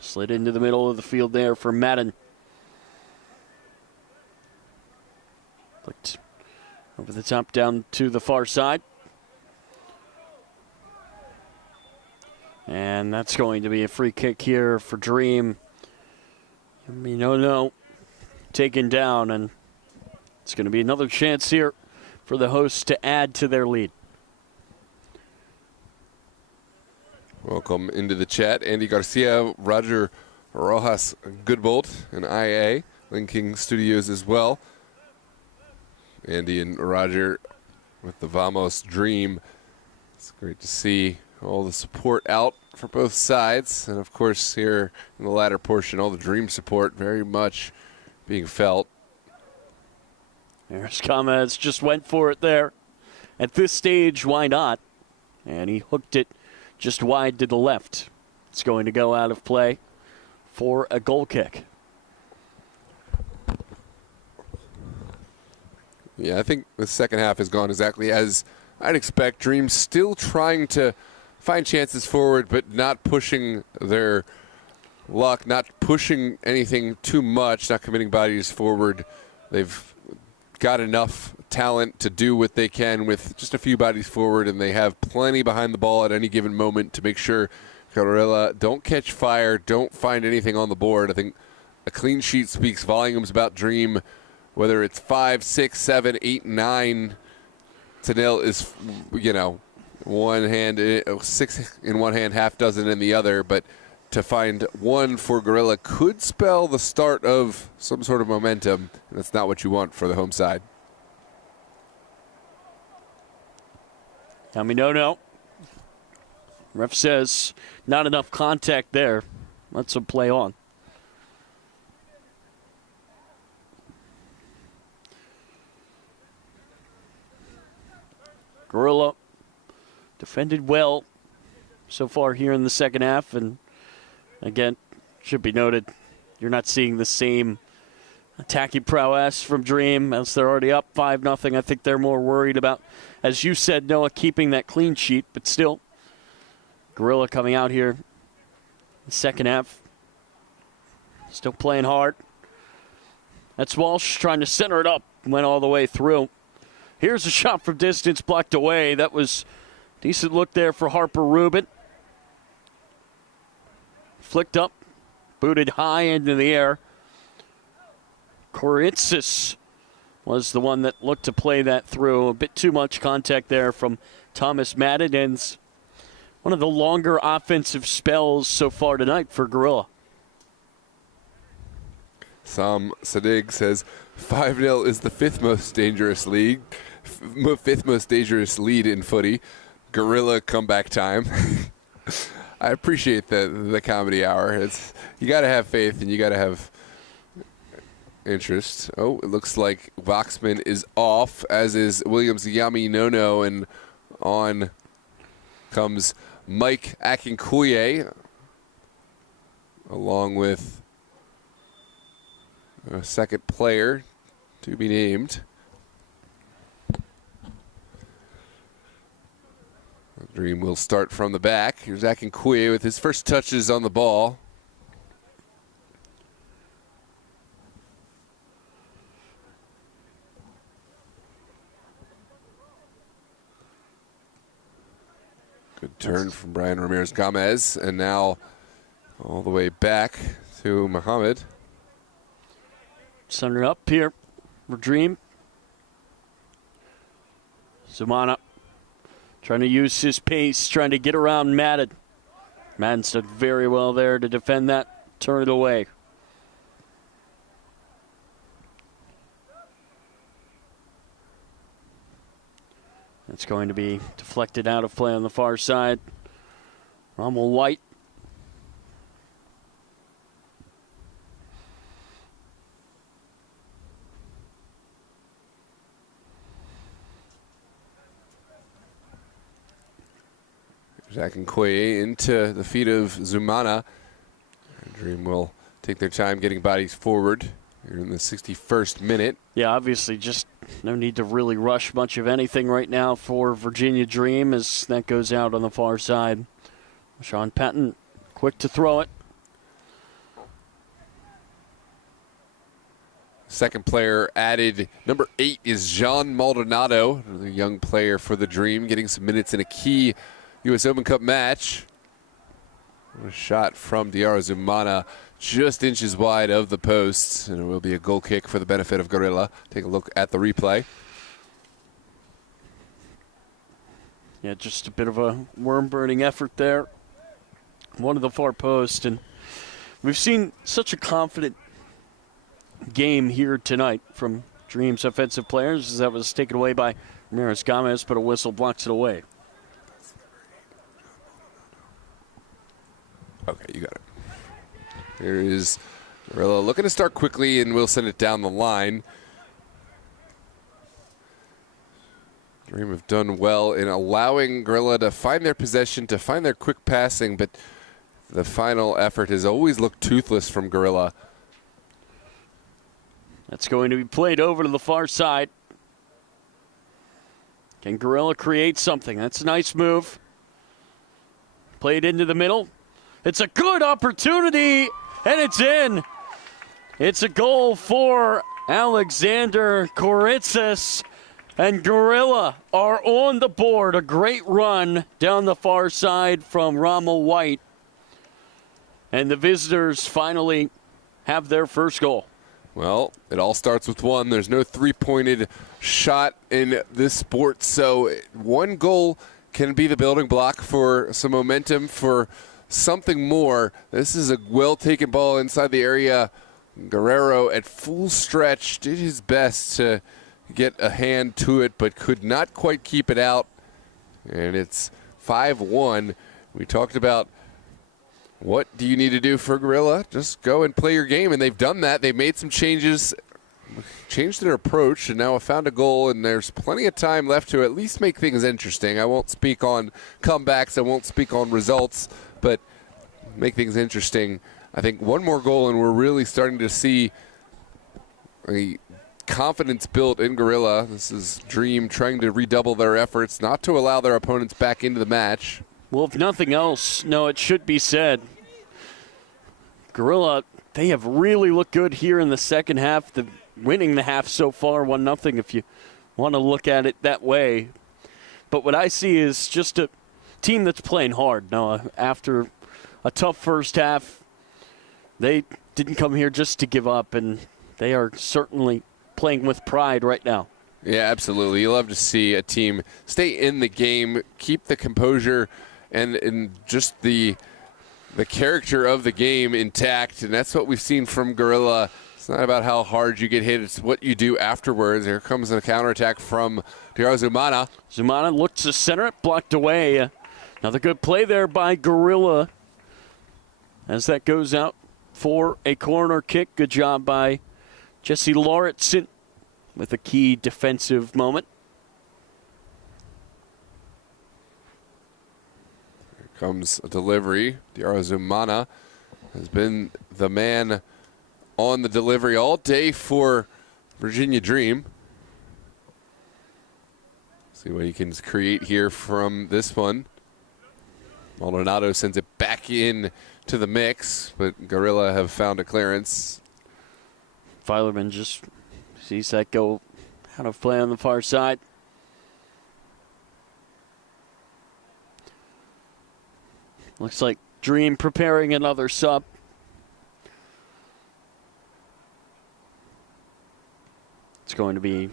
Slid into the middle of the field there for Madden. Looked over the top down to the far side. And that's going to be a free kick here for Dream. No. Taken down, and it's going to be another chance here for the hosts to add to their lead. Welcome into the chat. Andy Garcia, Roger Rojas Goodbolt, and IA, linking studios as well. Andy and Roger with the Vamos Dream. It's great to see all the support out for both sides. And, of course, here in the latter portion, all the Dream support very much being felt. There's Kamaz, just went for it there. At this stage, why not? And he hooked it just wide to the left. It's going to go out of play for a goal kick. Yeah, I think the second half has gone exactly as I'd expect. Dream still trying to find chances forward, but not pushing their luck, not pushing anything too much, not committing bodies forward. They've got enough talent to do what they can with just a few bodies forward, and they have plenty behind the ball at any given moment to make sure Guerilla don't catch fire, don't find anything on the board. I think a clean sheet speaks volumes about Dream, whether it's 5, 6, 7, 8, 9 to nil is, one hand, 6 in one hand, half dozen in the other, but to find one for Guerilla could spell the start of some sort of momentum, and that's not what you want for the home side. No. Ref says not enough contact there. Let's him play on. Guerilla defended well so far here in the second half, and again, should be noted, you're not seeing the same attacking prowess from Dream as they're already up 5-0. I think they're more worried about, as you said, Noah, keeping that clean sheet, but still, Guerilla coming out here in the second half, still playing hard. That's Walsh trying to center it up, went all the way through. Here's a shot from distance, blocked away. That was a decent look there for Harper Rubin. Flicked up, booted high into the air. Koritsis was the one that looked to play that through. A bit too much contact there from Thomas Madden, and one of the longer offensive spells so far tonight for Guerilla. Sam Sadig says 5-0 is the fifth most dangerous lead in footy. Guerilla comeback time. I appreciate the comedy hour. You got to have faith and you got to have interest. Oh, it looks like Voxman is off, as is Williams Yami Nono, and on comes Mike Akinkuye. along with a second player to be named. The Dream will start from the back. Here's Akinkuye with his first touches on the ball. Good turn from Brian Ramirez-Gomez, and now all the way back to Muhammad. Center up here for Dream. Zumana trying to use his pace, trying to get around Madden. Madden's done very well there to defend that, turn it away. It's going to be deflected out of play on the far side. Rommel White. Akinkuye into the feet of Zumana. And Dream will take their time getting bodies forward here in the 61st minute. Yeah, obviously just no need to really rush much of anything right now for Virginia Dream as that goes out on the far side. Sean Patton quick to throw it. Second player added, number 8 is Jean Maldonado, the young player for the Dream, getting some minutes in a key U.S. Open Cup match. A shot from Diarra Zumana just inches wide of the post, and it will be a goal kick for the benefit of Guerilla. Take a look at the replay. Yeah, just a bit of a worm-burning effort there. One of the far post, and we've seen such a confident game here tonight from Dream's offensive players as that was taken away by Ramirez-Gomez, but a whistle blocks it away. Okay, you got it. Here is Guerilla looking to start quickly, and we'll send it down the line. Dream have done well in allowing Guerilla to find their possession, to find their quick passing, but the final effort has always looked toothless from Guerilla. That's going to be played over to the far side. Can Guerilla create something? That's a nice move. Played into the middle. It's a good opportunity, and it's in. It's a goal for Alexander Koritzis, and Guerilla are on the board. A great run down the far side from Rommel White. And the visitors finally have their first goal. Well, it all starts with one. There's no three-pointed shot in this sport, so one goal can be the building block for some momentum, for something more. This is a well-taken ball inside the area. Guerrero at full stretch did his best to get a hand to it, but could not quite keep it out. And it's 5-1. We talked about what do you need to do for Guerilla? Just go and play your game, and they've done that. They've made some changes, changed their approach, and now have found a goal, and there's plenty of time left to at least make things interesting. I won't speak on comebacks. I won't speak on results, but make things interesting. I think one more goal, and we're really starting to see a confidence built in Guerilla. This is Dream trying to redouble their efforts, not to allow their opponents back into the match. Well, if nothing else, no, it should be said, Guerilla, they have really looked good here in the second half. Winning the half so far, 1-0, if you want to look at it that way. But what I see is just a team that's playing hard. Now, after a tough first half, they didn't come here just to give up, and they are certainly playing with pride right now. Yeah, absolutely. You love to see a team stay in the game, keep the composure, and just the character of the game intact, and that's what we've seen from Guerilla. It's not about how hard you get hit, it's what you do afterwards. Here comes a counterattack from Diarra Zumana. Zumana looks to center it, blocked away. Another good play there by Guerilla as that goes out for a corner kick. Good job by Jesse Lauritsen with a key defensive moment. Here comes a delivery. Diarra Zumana has been the man on the delivery all day for Virginia Dream. See what he can create here from this one. Maldonado sends it back in to the mix, but Guerilla have found a clearance. Filerman just sees that go out of play on the far side. Looks like Dream preparing another sub. It's going to be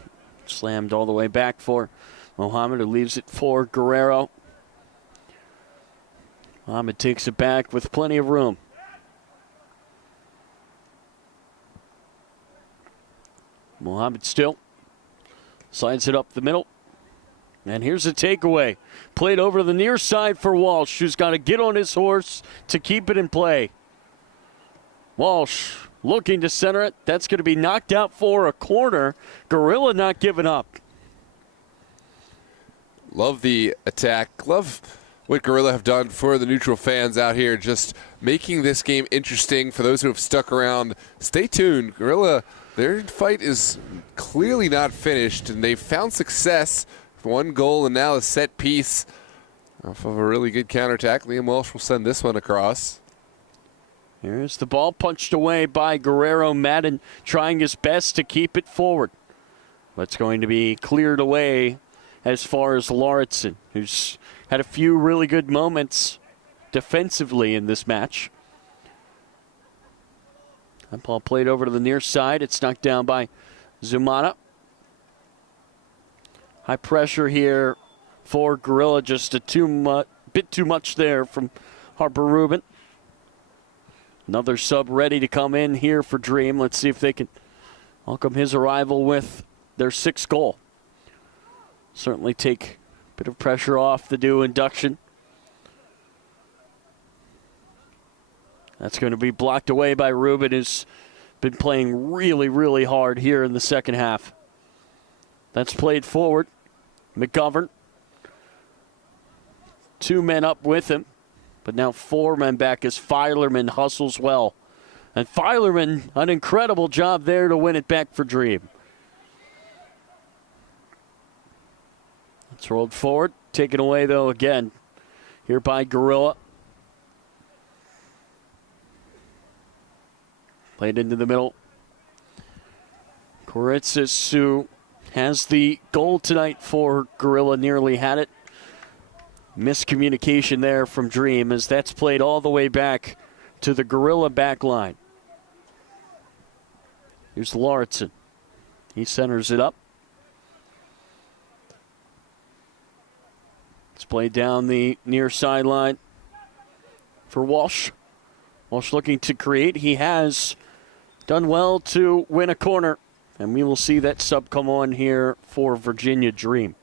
slammed all the way back for Mohammed, who leaves it for Guerrero. Mohammed takes it back with plenty of room. Mohammed still slides it up the middle. And here's a takeaway. Played over to the near side for Walsh, who's got to get on his horse to keep it in play. Walsh looking to center it. That's going to be knocked out for a corner. Guerilla not giving up. Love the attack. Love what Guerilla have done for the neutral fans out here, just making this game interesting for those who have stuck around. Stay tuned. Guerilla, their fight is clearly not finished, and they've found success. One goal and now a set piece off of a really good counterattack. Liam Walsh will send this one across. Here's the ball punched away by Guerrero. Madden trying his best to keep it forward. But it's going to be cleared away as far as Lauritsen, who's had a few really good moments defensively in this match. That ball played over to the near side. It's knocked down by Zumana. High pressure here for Guerilla, just a bit too much there from Harper Rubin. Another sub ready to come in here for Dream. Let's see if they can welcome his arrival with their 6th goal. Certainly take a bit of pressure off the new induction. That's going to be blocked away by Rubin, who's been playing really, really hard here in the second half. That's played forward. McGovern. 2 men up with him. But now 4 men back as Filerman hustles well. And Filerman, an incredible job there to win it back for Dream. It's rolled forward. Taken away, though, again. Here by Guerilla. Played into the middle. Koritzis, who has the goal tonight for Guerilla, nearly had it. Miscommunication there from Dream as that's played all the way back to the Guerilla back line. Here's Lauritsen. He centers it up. It's played down the near sideline for Walsh. Walsh looking to create. He has done well to win a corner. And we will see that sub come on here for Virginia Dream.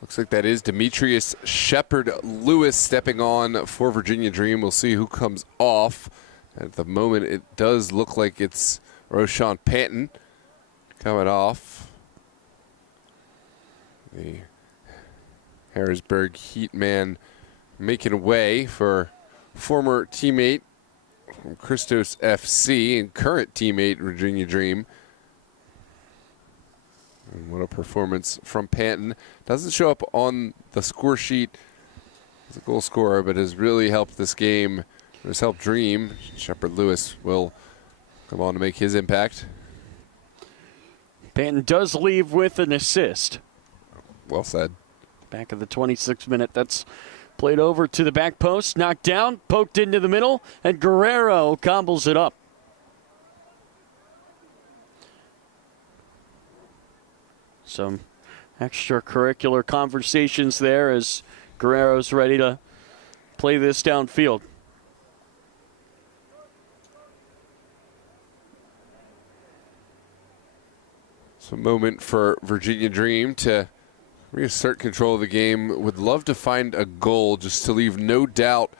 Looks like that is Demetrius Shepard-Lewis stepping on for Virginia Dream. We'll see who comes off. At the moment, it does look like it's Roshan Panton coming off. The Harrisburg Heat man making way for former teammate from Christos FC and current teammate Virginia Dream. And what a performance from Panton. Doesn't show up on the score sheet as a goal scorer, but has really helped this game. Has helped Dream. Shepard-Lewis will come on to make his impact. Panton does leave with an assist. Well said. Back of the 26th minute. That's played over to the back post. Knocked down. Poked into the middle. And Guerrero combos it up. Some extracurricular conversations there as Guerrero's ready to play this downfield. It's a moment for Virginia Dream to reassert control of the game. Would love to find a goal just to leave no doubt.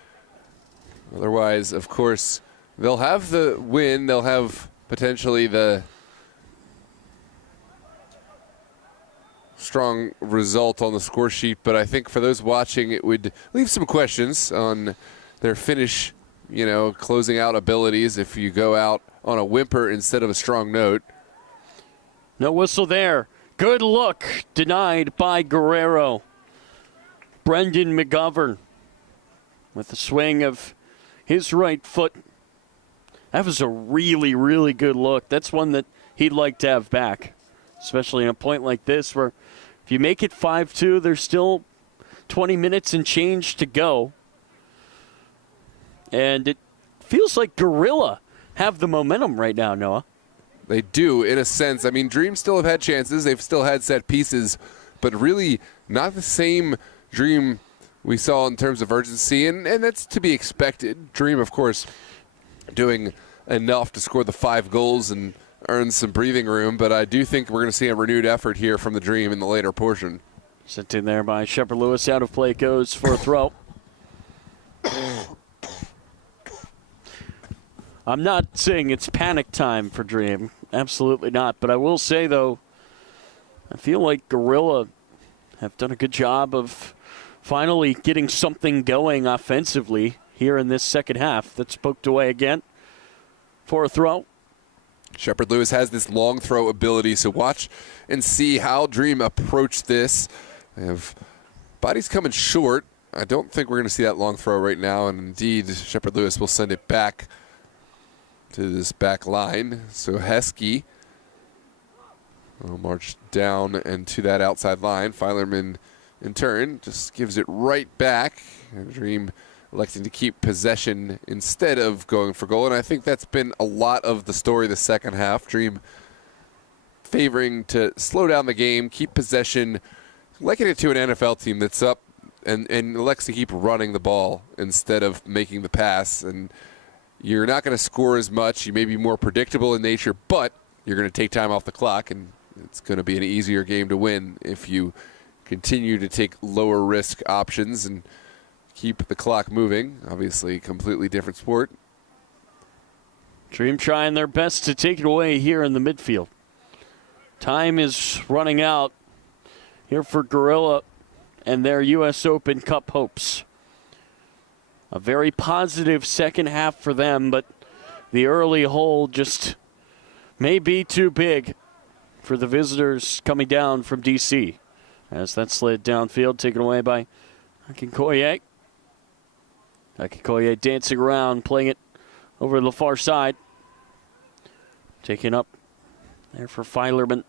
Otherwise, of course, they'll have the win. They'll have potentially the strong result on the score sheet. But I think for those watching, it would leave some questions on their finish, closing out abilities if you go out on a whimper instead of a strong note. No whistle there. Good look denied by Guerrero. Brendan McGovern with the swing of his right foot. That was a really, really good look. That's one that he'd like to have back, especially in a point like this where if you make it 5-2, there's still 20 minutes and change to go. And it feels like Guerilla have the momentum right now, Noah. They do, in a sense. I mean, Dream still have had chances. They've still had set pieces, but really not the same Dream we saw in terms of urgency, and that's to be expected. Dream, of course, doing enough to score the 5 goals and earn some breathing room, but I do think we're going to see a renewed effort here from the Dream in the later portion. Sent in there by Shepard Lewis. Out of play goes for a throw. I'm not saying it's panic time for Dream. Absolutely not. But I will say, though, I feel like Guerilla have done a good job of finally getting something going offensively here in this second half. That's poked away again for a throw. Shepard Lewis has this long throw ability, so watch and see how Dream approach this. They have bodies coming short. I don't think we're going to see that long throw right now, and indeed, Shepard Lewis will send it back to this back line. So Heskey will march down and to that outside line. Filerman, in turn, just gives it right back. And Dream electing to keep possession instead of going for goal. And I think that's been a lot of the story the second half. Dream favoring to slow down the game, keep possession, liking it to an NFL team that's up and elects to keep running the ball instead of making the pass. And you're not going to score as much. You may be more predictable in nature, but you're going to take time off the clock, and it's going to be an easier game to win if you continue to take lower risk options and keep the clock moving. Obviously, completely different sport. Dream trying their best to take it away here in the midfield. Time is running out here for Guerilla and their U.S. Open Cup hopes. A very positive second half for them, but the early hole just may be too big for the visitors coming down from D.C. As that slid downfield, taken away by Akinkoye. Akinkoye dancing around, playing it over the far side. Taken up there for Filerman.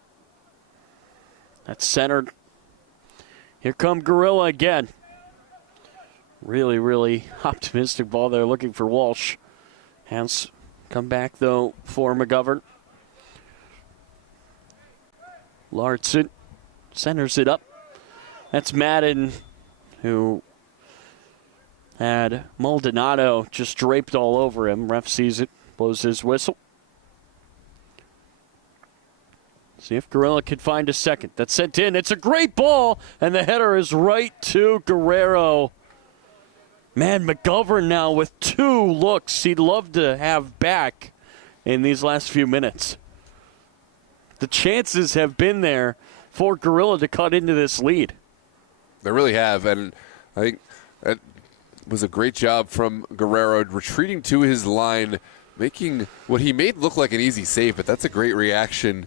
That's centered. Here come Guerilla again. Really, really optimistic ball there, looking for Walsh. Hands come back, though, for McGovern. Larson centers it up. That's Madden, who had Maldonado just draped all over him. Ref sees it, blows his whistle. See if Guerilla can find a second. That's sent in. It's a great ball, and the header is right to Guerrero. Man, McGovern now with 2 looks he'd love to have back in these last few minutes. The chances have been there for Guerilla to cut into this lead. They really have, and I think that was a great job from Guerrero retreating to his line, making what he made look like an easy save, but that's a great reaction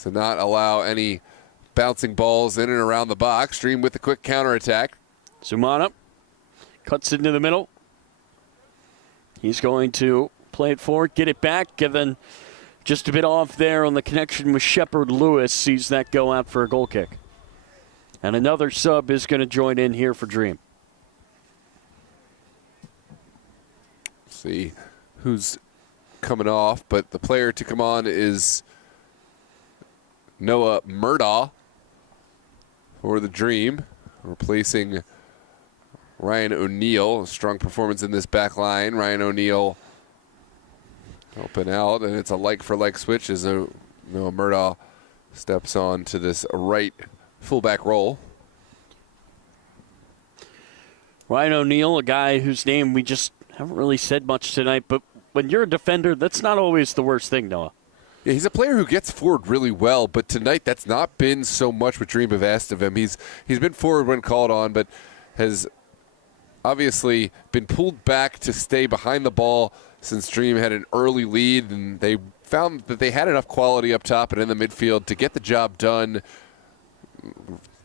to not allow any bouncing balls in and around the box. Dream with the quick counterattack. Zumana cuts into the middle. He's going to play it forward, get it back, given just a bit off there on the connection with Shepard Lewis. Sees that go out for a goal kick. And another sub is going to join in here for Dream. See who's coming off, but the player to come on is Noah Murdaugh for the Dream, replacing Ryan O'Neal. A strong performance in this back line. Ryan O'Neal helping out, and it's a like-for-like switch as Noah Murdaugh steps on to this right fullback role. Ryan O'Neal, a guy whose name we just haven't really said much tonight, but when you're a defender, that's not always the worst thing, Noah. Yeah, he's a player who gets forward really well, but tonight that's not been so much what Dream have asked of him. He's been forward when called on, but has obviously been pulled back to stay behind the ball since Dream had an early lead, and they found that they had enough quality up top and in the midfield to get the job done.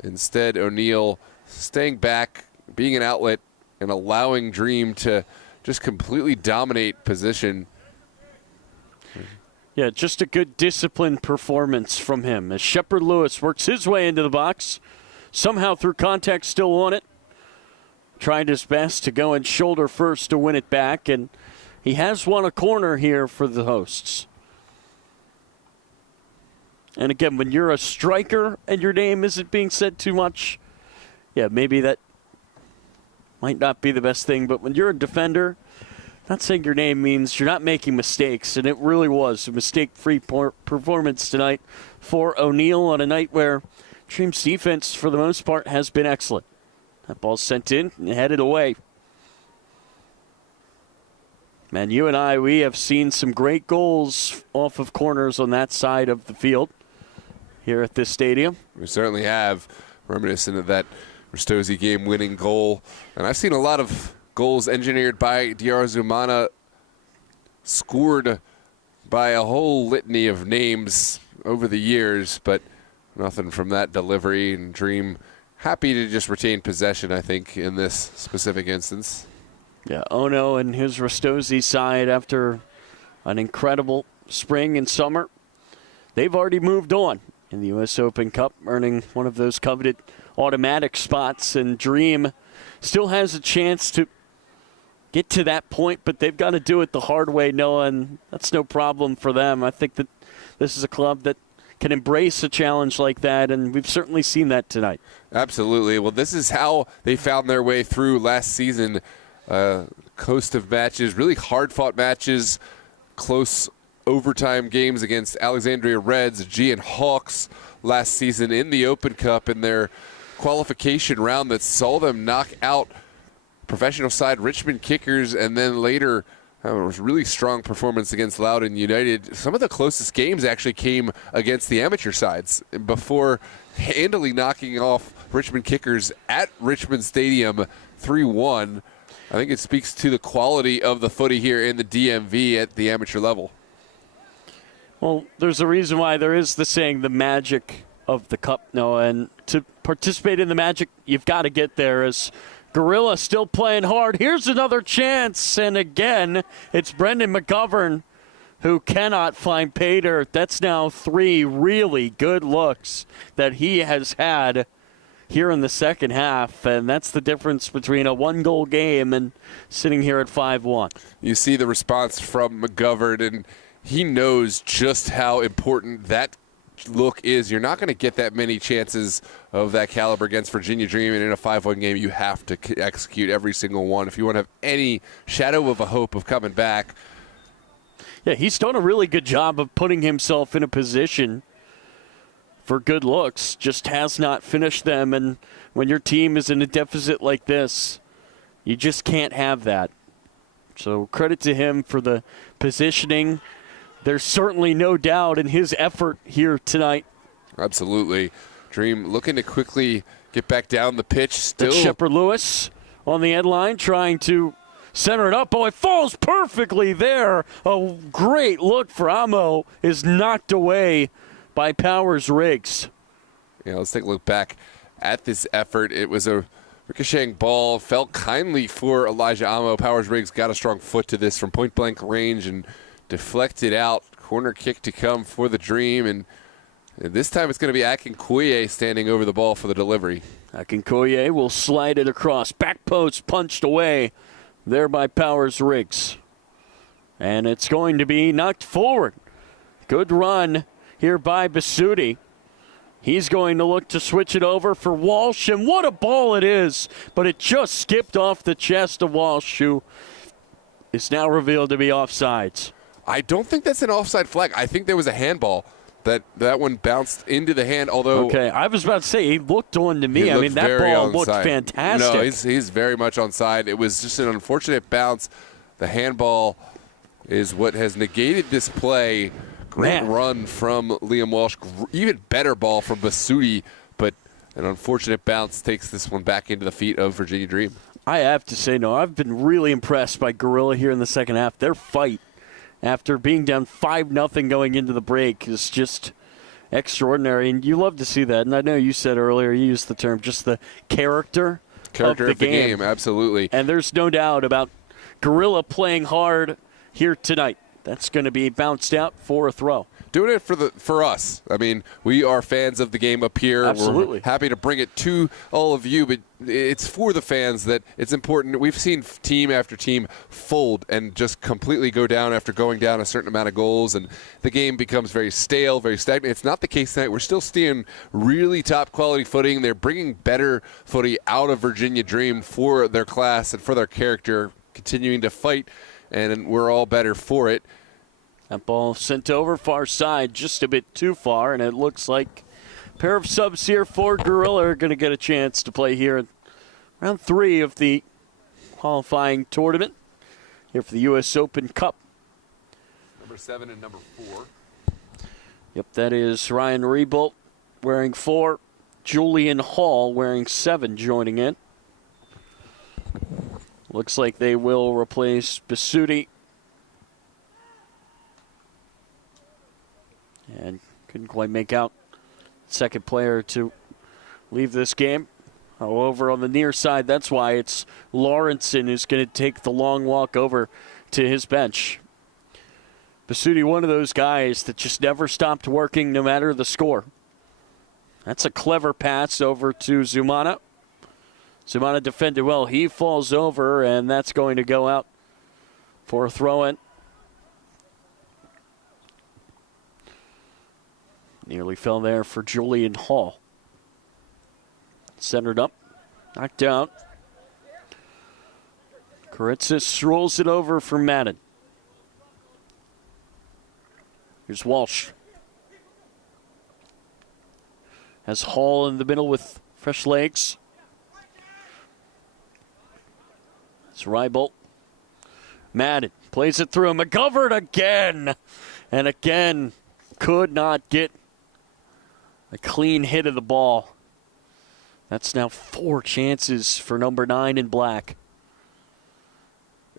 Instead, O'Neal staying back, being an outlet, and allowing Dream to just completely dominate position. Yeah, just a good disciplined performance from him as Shepard Lewis works his way into the box, somehow through contact still on it, trying his best to go in shoulder first to win it back, and he has won a corner here for the hosts. And again, when you're a striker and your name isn't being said too much, yeah, maybe that might not be the best thing, but when you're a defender, not saying your name means you're not making mistakes, and it really was a mistake-free performance tonight for O'Neal on a night where Dream's defense, for the most part, has been excellent. That ball's sent in and headed away. Man, you and I, we have seen some great goals off of corners on that side of the field here at this stadium. We certainly have, reminiscent of that Rastosi game-winning goal. And I've seen a lot of goals engineered by Diarra Zumana, scored by a whole litany of names over the years, but nothing from that delivery. And Dream happy to just retain possession, I think, in this specific instance. Yeah, Ono and his Rastosi side, after an incredible spring and summer, they've already moved on in the U.S. Open Cup, earning one of those coveted automatic spots. And Dream still has a chance to get to that point, but they've got to do it the hard way, Noah, and that's no problem for them. I think that this is a club that can embrace a challenge like that, and we've certainly seen that tonight. Absolutely. Well, this is how they found their way through last season. Coast of matches, really hard-fought matches, close overtime games against Alexandria Reds, Aegean Hawks last season in the Open Cup in their qualification round that saw them knock out professional side Richmond Kickers, and then later it was a really strong performance against Loudoun United. Some of the closest games actually came against the amateur sides before handily knocking off Richmond Kickers at Richmond Stadium 3-1. I think it speaks to the quality of the footy here in the DMV at the amateur level. Well, there's a reason why there is the saying, the magic of the cup, Noah, and to participate in the magic, you've got to get there. As Guerilla still playing hard. Here's another chance, and again, it's Brendan McGovern who cannot find pay dirt. That's now 3 really good looks that he has had here in the second half, and that's the difference between a 1-goal game and sitting here at 5-1. You see the response from McGovern, and he knows just how important that look is. You're not going to get that many chances of that caliber against Virginia Dream, and in a 5-1 game, you have to execute every single one if you want to have any shadow of a hope of coming back. Yeah, he's done a really good job of putting himself in a position for good looks, just has not finished them, and when your team is in a deficit like this, you just can't have that. So credit to him for the positioning. There's certainly no doubt in his effort here tonight. Absolutely. Dream looking to quickly get back down the pitch. Still, Shepard Lewis on the end line trying to center it up. Oh, it falls perfectly there. A great look for Amo is knocked away by Powers Riggs. Yeah, let's take a look back at this effort. It was a ricocheting ball, fell kindly for Elijah Amo. Powers Riggs got a strong foot to this from point-blank range and deflected out. Corner kick to come for the Dream, and this time it's going to be Akinkoye standing over the ball for the delivery. Akinkoye will slide it across. Back post punched away there by Powers Riggs. And it's going to be knocked forward. Good run here by Basutti. He's going to look to switch it over for Walsh, and what a ball it is, but it just skipped off the chest of Walsh, who is now revealed to be offsides. I don't think that's an offside flag. I think there was a handball. That one bounced into the hand, although... Okay, I was about to say, he looked on to me. I mean, that ball looked fantastic. No, he's very much onside. It was just an unfortunate bounce. The handball is what has negated this play. Great run from Liam Walsh. Even better ball from Basutti, but an unfortunate bounce takes this one back into the feet of Virginia Dream. I have to say, no, I've been really impressed by Guerilla here in the second half. Their fight after being down 5-0 going into the break is just extraordinary, and you love to see that. And I know you said earlier, you used the term, just the character of the game. Absolutely. And there's no doubt about Guerilla playing hard here tonight. That's going to be bounced out for a throw. Doing it for us. I mean, we are fans of the game up here. Absolutely. We're happy to bring it to all of you, but it's for the fans that it's important. We've seen team after team fold and just completely go down after going down a certain amount of goals, and the game becomes very stale, very stagnant. It's not the case tonight. We're still seeing really top quality footing. They're bringing better footy out of Virginia Dream for their class and for their character, continuing to fight, and we're all better for it. That ball sent over far side, just a bit too far, and it looks like a pair of subs here for Guerilla are going to get a chance to play here in round 3 of the qualifying tournament here for the U.S. Open Cup. Number 7 and number 4. Yep, that is Ryan Rebolt wearing 4, Julian Hall wearing 7 joining in. Looks like they will replace Basutti. And couldn't quite make out second player to leave this game. However, on the near side, that's why it's Lawrenson who's going to take the long walk over to his bench. Basutti, one of those guys that just never stopped working no matter the score. That's a clever pass over to Zumana. Zumana defended well. He falls over, and that's going to go out for a throw-in. Nearly fell there for Julian Hall. Centered up, knocked out. Karitzis rolls it over for Madden. Here's Walsh. Has Hall in the middle with fresh legs. It's Rybolt. Madden plays it through. McGovern again. And again, could not get a clean hit of the ball. That's now 4 chances for number 9 in black.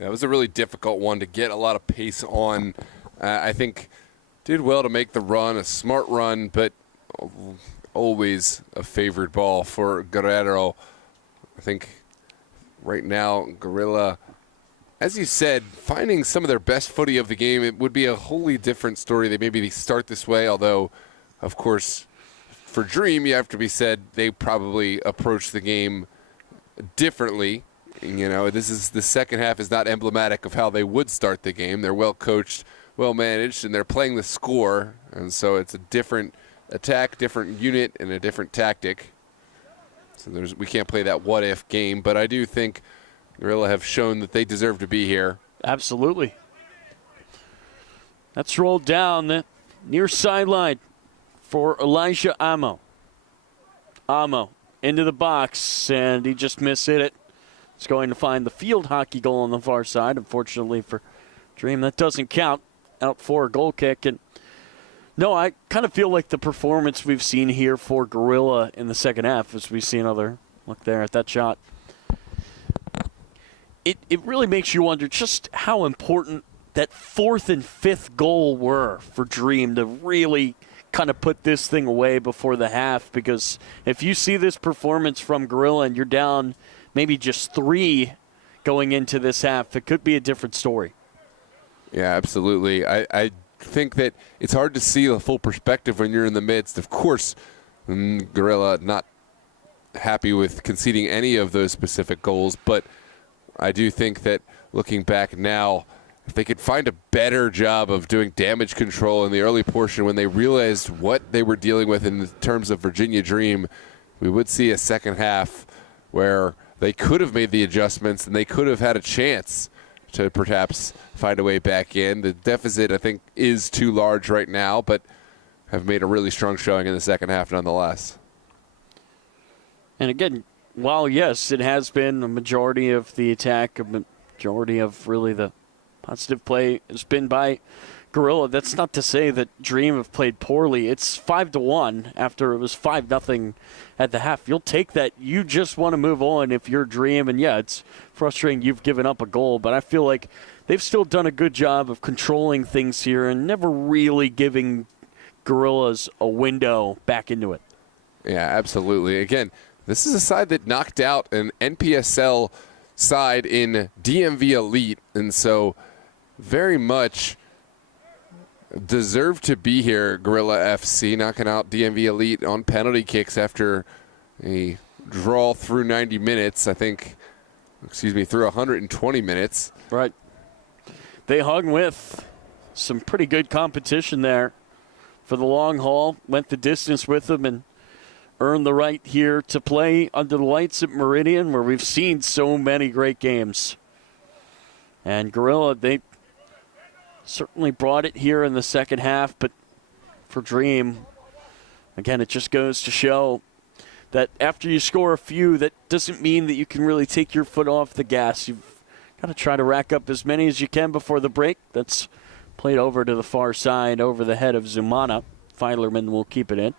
Yeah, it was a really difficult one to get a lot of pace on. I think did well to make the run, a smart run, but always a favored ball for Guerrero. I think right now, Guerilla, as you said, finding some of their best footy of the game, it would be a wholly different story. They start this way, although, of course, for Dream, you have to be said, they probably approach the game differently. You know, the second half is not emblematic of how they would start the game. They're well coached, well managed, and they're playing the score. And so it's a different attack, different unit, and a different tactic. So we can't play that what-if game. But I do think Guerilla have shown that they deserve to be here. Absolutely. That's rolled down the near sideline for Elijah Amo. Amo into the box, and he just mishit it. It's going to find the field hockey goal on the far side. Unfortunately for Dream, that doesn't count. Out for a goal kick. And no, I kind of feel like the performance we've seen here for Guerilla in the second half, as we see another look there at that shot, it really makes you wonder just how important that 4th and 5th goal were for Dream to really kind of put this thing away before the half, because if you see this performance from Guerilla and you're down maybe just 3 going into this half, it could be a different story. Yeah, absolutely. I think that it's hard to see the full perspective when you're in the midst. Of course, Guerilla not happy with conceding any of those specific goals, but I do think that looking back now, if they could find a better job of doing damage control in the early portion when they realized what they were dealing with in terms of Virginia Dream, we would see a second half where they could have made the adjustments and they could have had a chance to perhaps find a way back in. The deficit, I think, is too large right now, but have made a really strong showing in the second half nonetheless. And again, while, yes, it has been a majority of the attack, a majority of really the positive play has been by Guerilla, that's not to say that Dream have played poorly. It's 5-1 after it was 5-0 at the half. You'll take that. You just want to move on if you're Dream. And, yeah, it's frustrating you've given up a goal. But I feel like they've still done a good job of controlling things here and never really giving Guerillas a window back into it. Yeah, absolutely. Again, this is a side that knocked out an NPSL side in DMV Elite. And so very much deserved to be here, Guerilla FC, knocking out DMV Elite on penalty kicks after a draw through 90 minutes, through 120 minutes. Right. They hung with some pretty good competition there for the long haul, went the distance with them, and earned the right here to play under the lights at Meridian, where we've seen so many great games. And Guerilla, they certainly brought it here in the second half, but for Dream, again, it just goes to show that after you score a few, that doesn't mean that you can really take your foot off the gas. You've got to try to rack up as many as you can before the break. That's played over to the far side, over the head of Zumana. Feilerman will keep it in.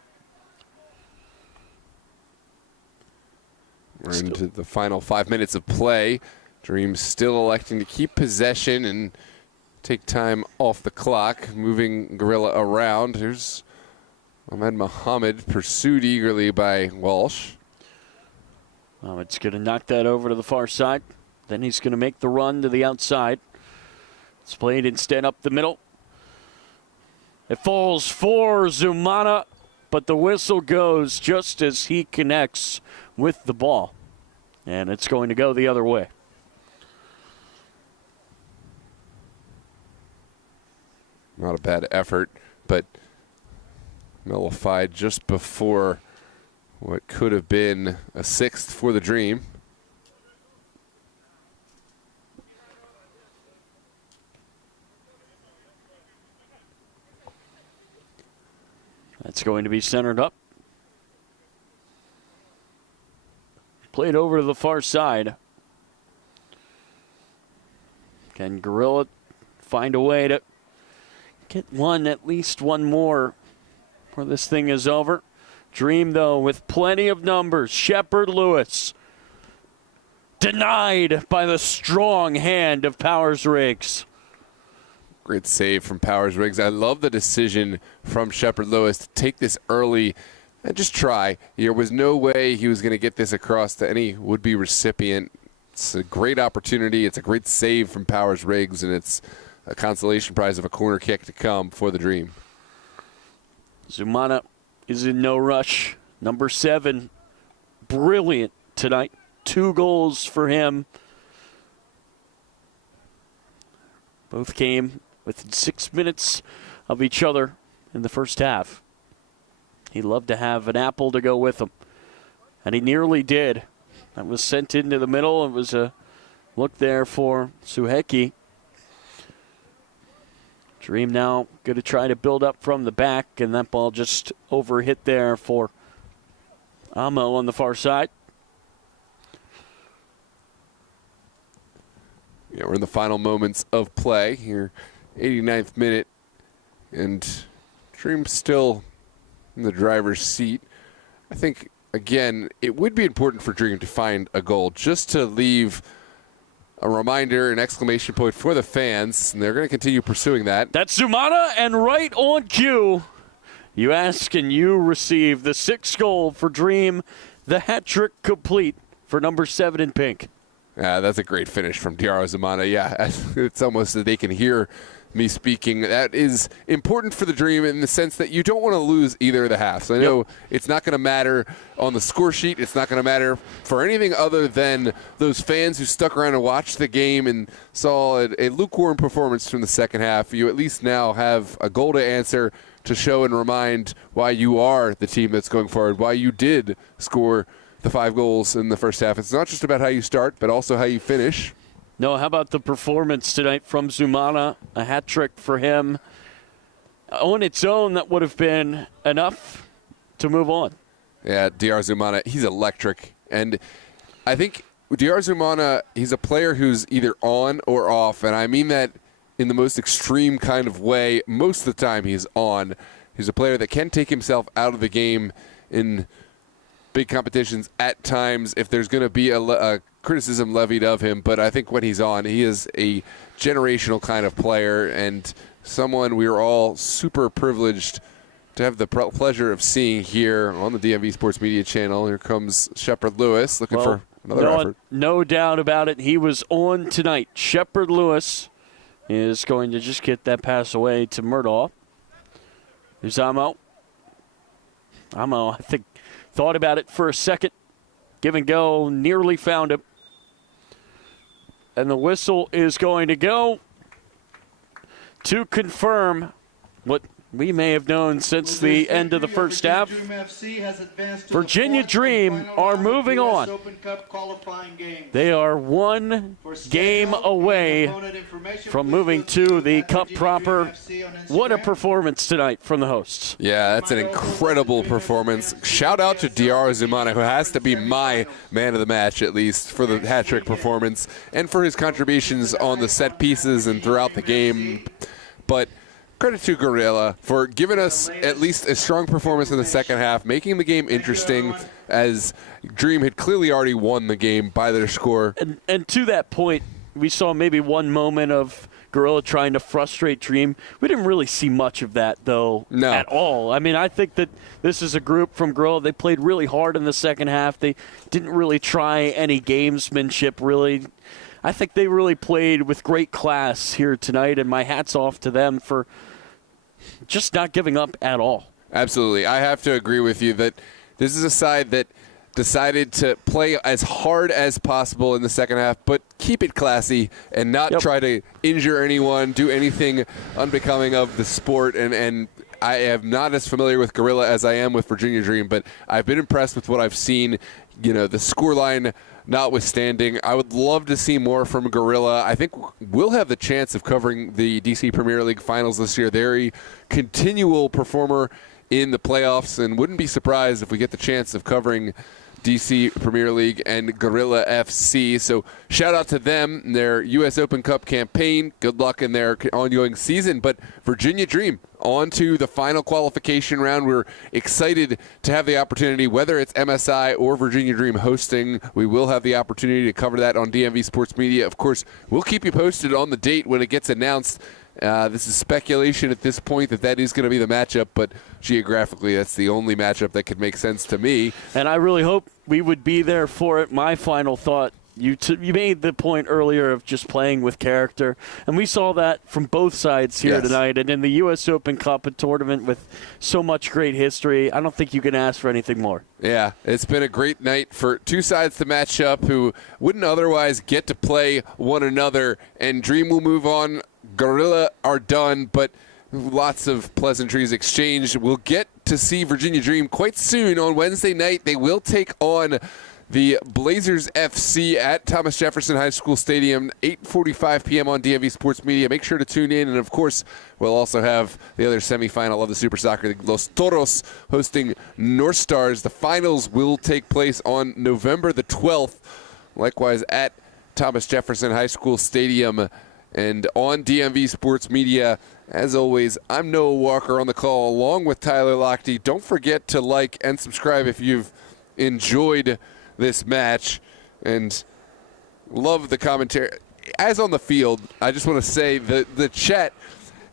We're into the final 5 minutes of play. Dream still electing to keep possession and take time off the clock, moving Guerilla around. Here's Ahmed Mohammed, pursued eagerly by Walsh. It's going to knock that over to the far side. Then he's going to make the run to the outside. It's played instead up the middle. It falls for Zumana, but the whistle goes just as he connects with the ball. And it's going to go the other way. Not a bad effort, but nullified just before what could have been a sixth for the Dream. That's going to be centered up. Played over to the far side. Can Guerilla find a way to get at least one more before this thing is over? Dream, though, with plenty of numbers. Shepard Lewis. Denied by the strong hand of Powers Riggs. Great save from Powers Riggs. I love the decision from Shepard Lewis to take this early and just try. There was no way he was going to get this across to any would-be recipient. It's a great opportunity. It's a great save from Powers Riggs, and it's a consolation prize of a corner kick to come for the Dream. Zumana is in no rush. Number 7, brilliant tonight. 2 goals for him. Both came within 6 minutes of each other in the first half. He'd love to have an apple to go with him, and he nearly did. That was sent into the middle. It was a look there for Suheki. Dream now going to try to build up from the back, and that ball just overhit there for Amo on the far side. Yeah, we're in the final moments of play here, 89th minute, and Dream still in the driver's seat. I think, again, it would be important for Dream to find a goal just to leave a reminder, an exclamation point for the fans, and they're going to continue pursuing that. That's Zumana, and right on cue, you ask and you receive the 6th goal for Dream, the hat trick complete for number 7 in pink. Yeah, that's a great finish from Diarra Zumana. Yeah, it's almost that they can hear me speaking. That is important for the Dream in the sense that you don't want to lose either of the halves. I know it's not going to matter on the score sheet. It's not going to matter for anything other than those fans who stuck around and watched the game and saw a lukewarm performance from the second half. You at least now have a goal to answer to show and remind why you are the team that's going forward, why you did score the 5 goals in the first half. It's not just about how you start, but also how you finish. No, how about the performance tonight from Zumana? A hat trick for him. On its own, that would have been enough to move on. Yeah, Diarra Zumana, he's electric. And I think Diarra Zumana, he's a player who's either on or off. And I mean that in the most extreme kind of way. Most of the time he's on. He's a player that can take himself out of the game in big competitions at times if there's going to be a criticism levied of him. But I think when he's on, he is a generational kind of player and someone we are all super privileged to have the pleasure of seeing here on the DMV Sports Media channel. Here comes Shepard Lewis looking for another effort. No doubt about it. He was on tonight. Shepard Lewis is going to just get that pass away to Murdaugh. Here's Amo. Amo, I think, thought about it for a second. Give and go, nearly found him. And the whistle is going to go to confirm what we may have known since the end of the first half. Virginia Dream are moving on. They are one game away from moving to the Cup proper. What a performance tonight from the hosts. Yeah, that's an incredible performance. Shout out to Diarra Zumana, who has to be my man of the match, at least, for the hat-trick performance and for his contributions on the set pieces and throughout the game. But credit to Guerilla for giving us at least a strong performance in the second half, making the game interesting, as Dream had clearly already won the game by their score. And to that point, we saw maybe one moment of Guerilla trying to frustrate Dream. We didn't really see much of that, though, at all. I mean, I think that this is a group from Guerilla. They played really hard in the second half. They didn't really try any gamesmanship, really. I think they really played with great class here tonight, and my hat's off to them for just not giving up at all. Absolutely. I have to agree with you that this is a side that decided to play as hard as possible in the second half, but keep it classy and not try to injure anyone, do anything unbecoming of the sport. And I am not as familiar with Guerilla as I am with Virginia Dream, but I've been impressed with what I've seen. You know, the scoreline notwithstanding, I would love to see more from Guerilla. I think we'll have the chance of covering the DC Premier League finals this year. They're a continual performer in the playoffs, and wouldn't be surprised if we get the chance of covering DC Premier League and Guerilla FC. So shout out to them and their U.S. Open Cup campaign. Good luck in their ongoing season. But Virginia Dream on to the final qualification round. We're excited to have the opportunity, whether it's MSI or Virginia Dream hosting. We will have the opportunity to cover that on DMV Sports Media. Of course, we'll keep you posted on the date when it gets announced. This is speculation at this point that is going to be the matchup, but geographically that's the only matchup that could make sense to me. And I really hope we would be there for it. My final thought, you made the point earlier of just playing with character, and we saw that from both sides here tonight. And in the U.S. Open Cup, a tournament with so much great history, I don't think you can ask for anything more. Yeah, it's been a great night for two sides to match up who wouldn't otherwise get to play one another, and Dream will move on. Guerilla are done, but lots of pleasantries exchanged. We'll get to see Virginia Dream quite soon on Wednesday night. They will take on the Blazers FC at Thomas Jefferson High School Stadium, 8:45 p.m. on DMV Sports Media. Make sure to tune in. And, of course, we'll also have the other semifinal of the Super Soccer League, Los Toros hosting North Stars. The finals will take place on November the 12th, likewise at Thomas Jefferson High School Stadium. And on DMV Sports Media, as always, I'm Noah Walker on the call along with Tyler Lochte. Don't forget to like and subscribe if you've enjoyed this match and love the commentary. As on the field, I just want to say that the chat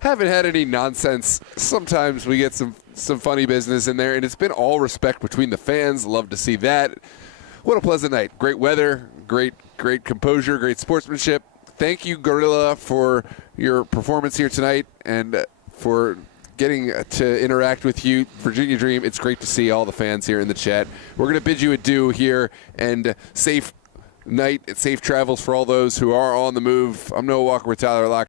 haven't had any nonsense. Sometimes we get some funny business in there, and it's been all respect between the fans. Love to see that. What a pleasant night. Great weather, great composure, great sportsmanship. Thank you, Guerilla, for your performance here tonight and for getting to interact with you. Virginia Dream, it's great to see all the fans here in the chat. We're going to bid you adieu here, and safe night, safe travels for all those who are on the move. I'm Noah Walker with Tyler Lochte.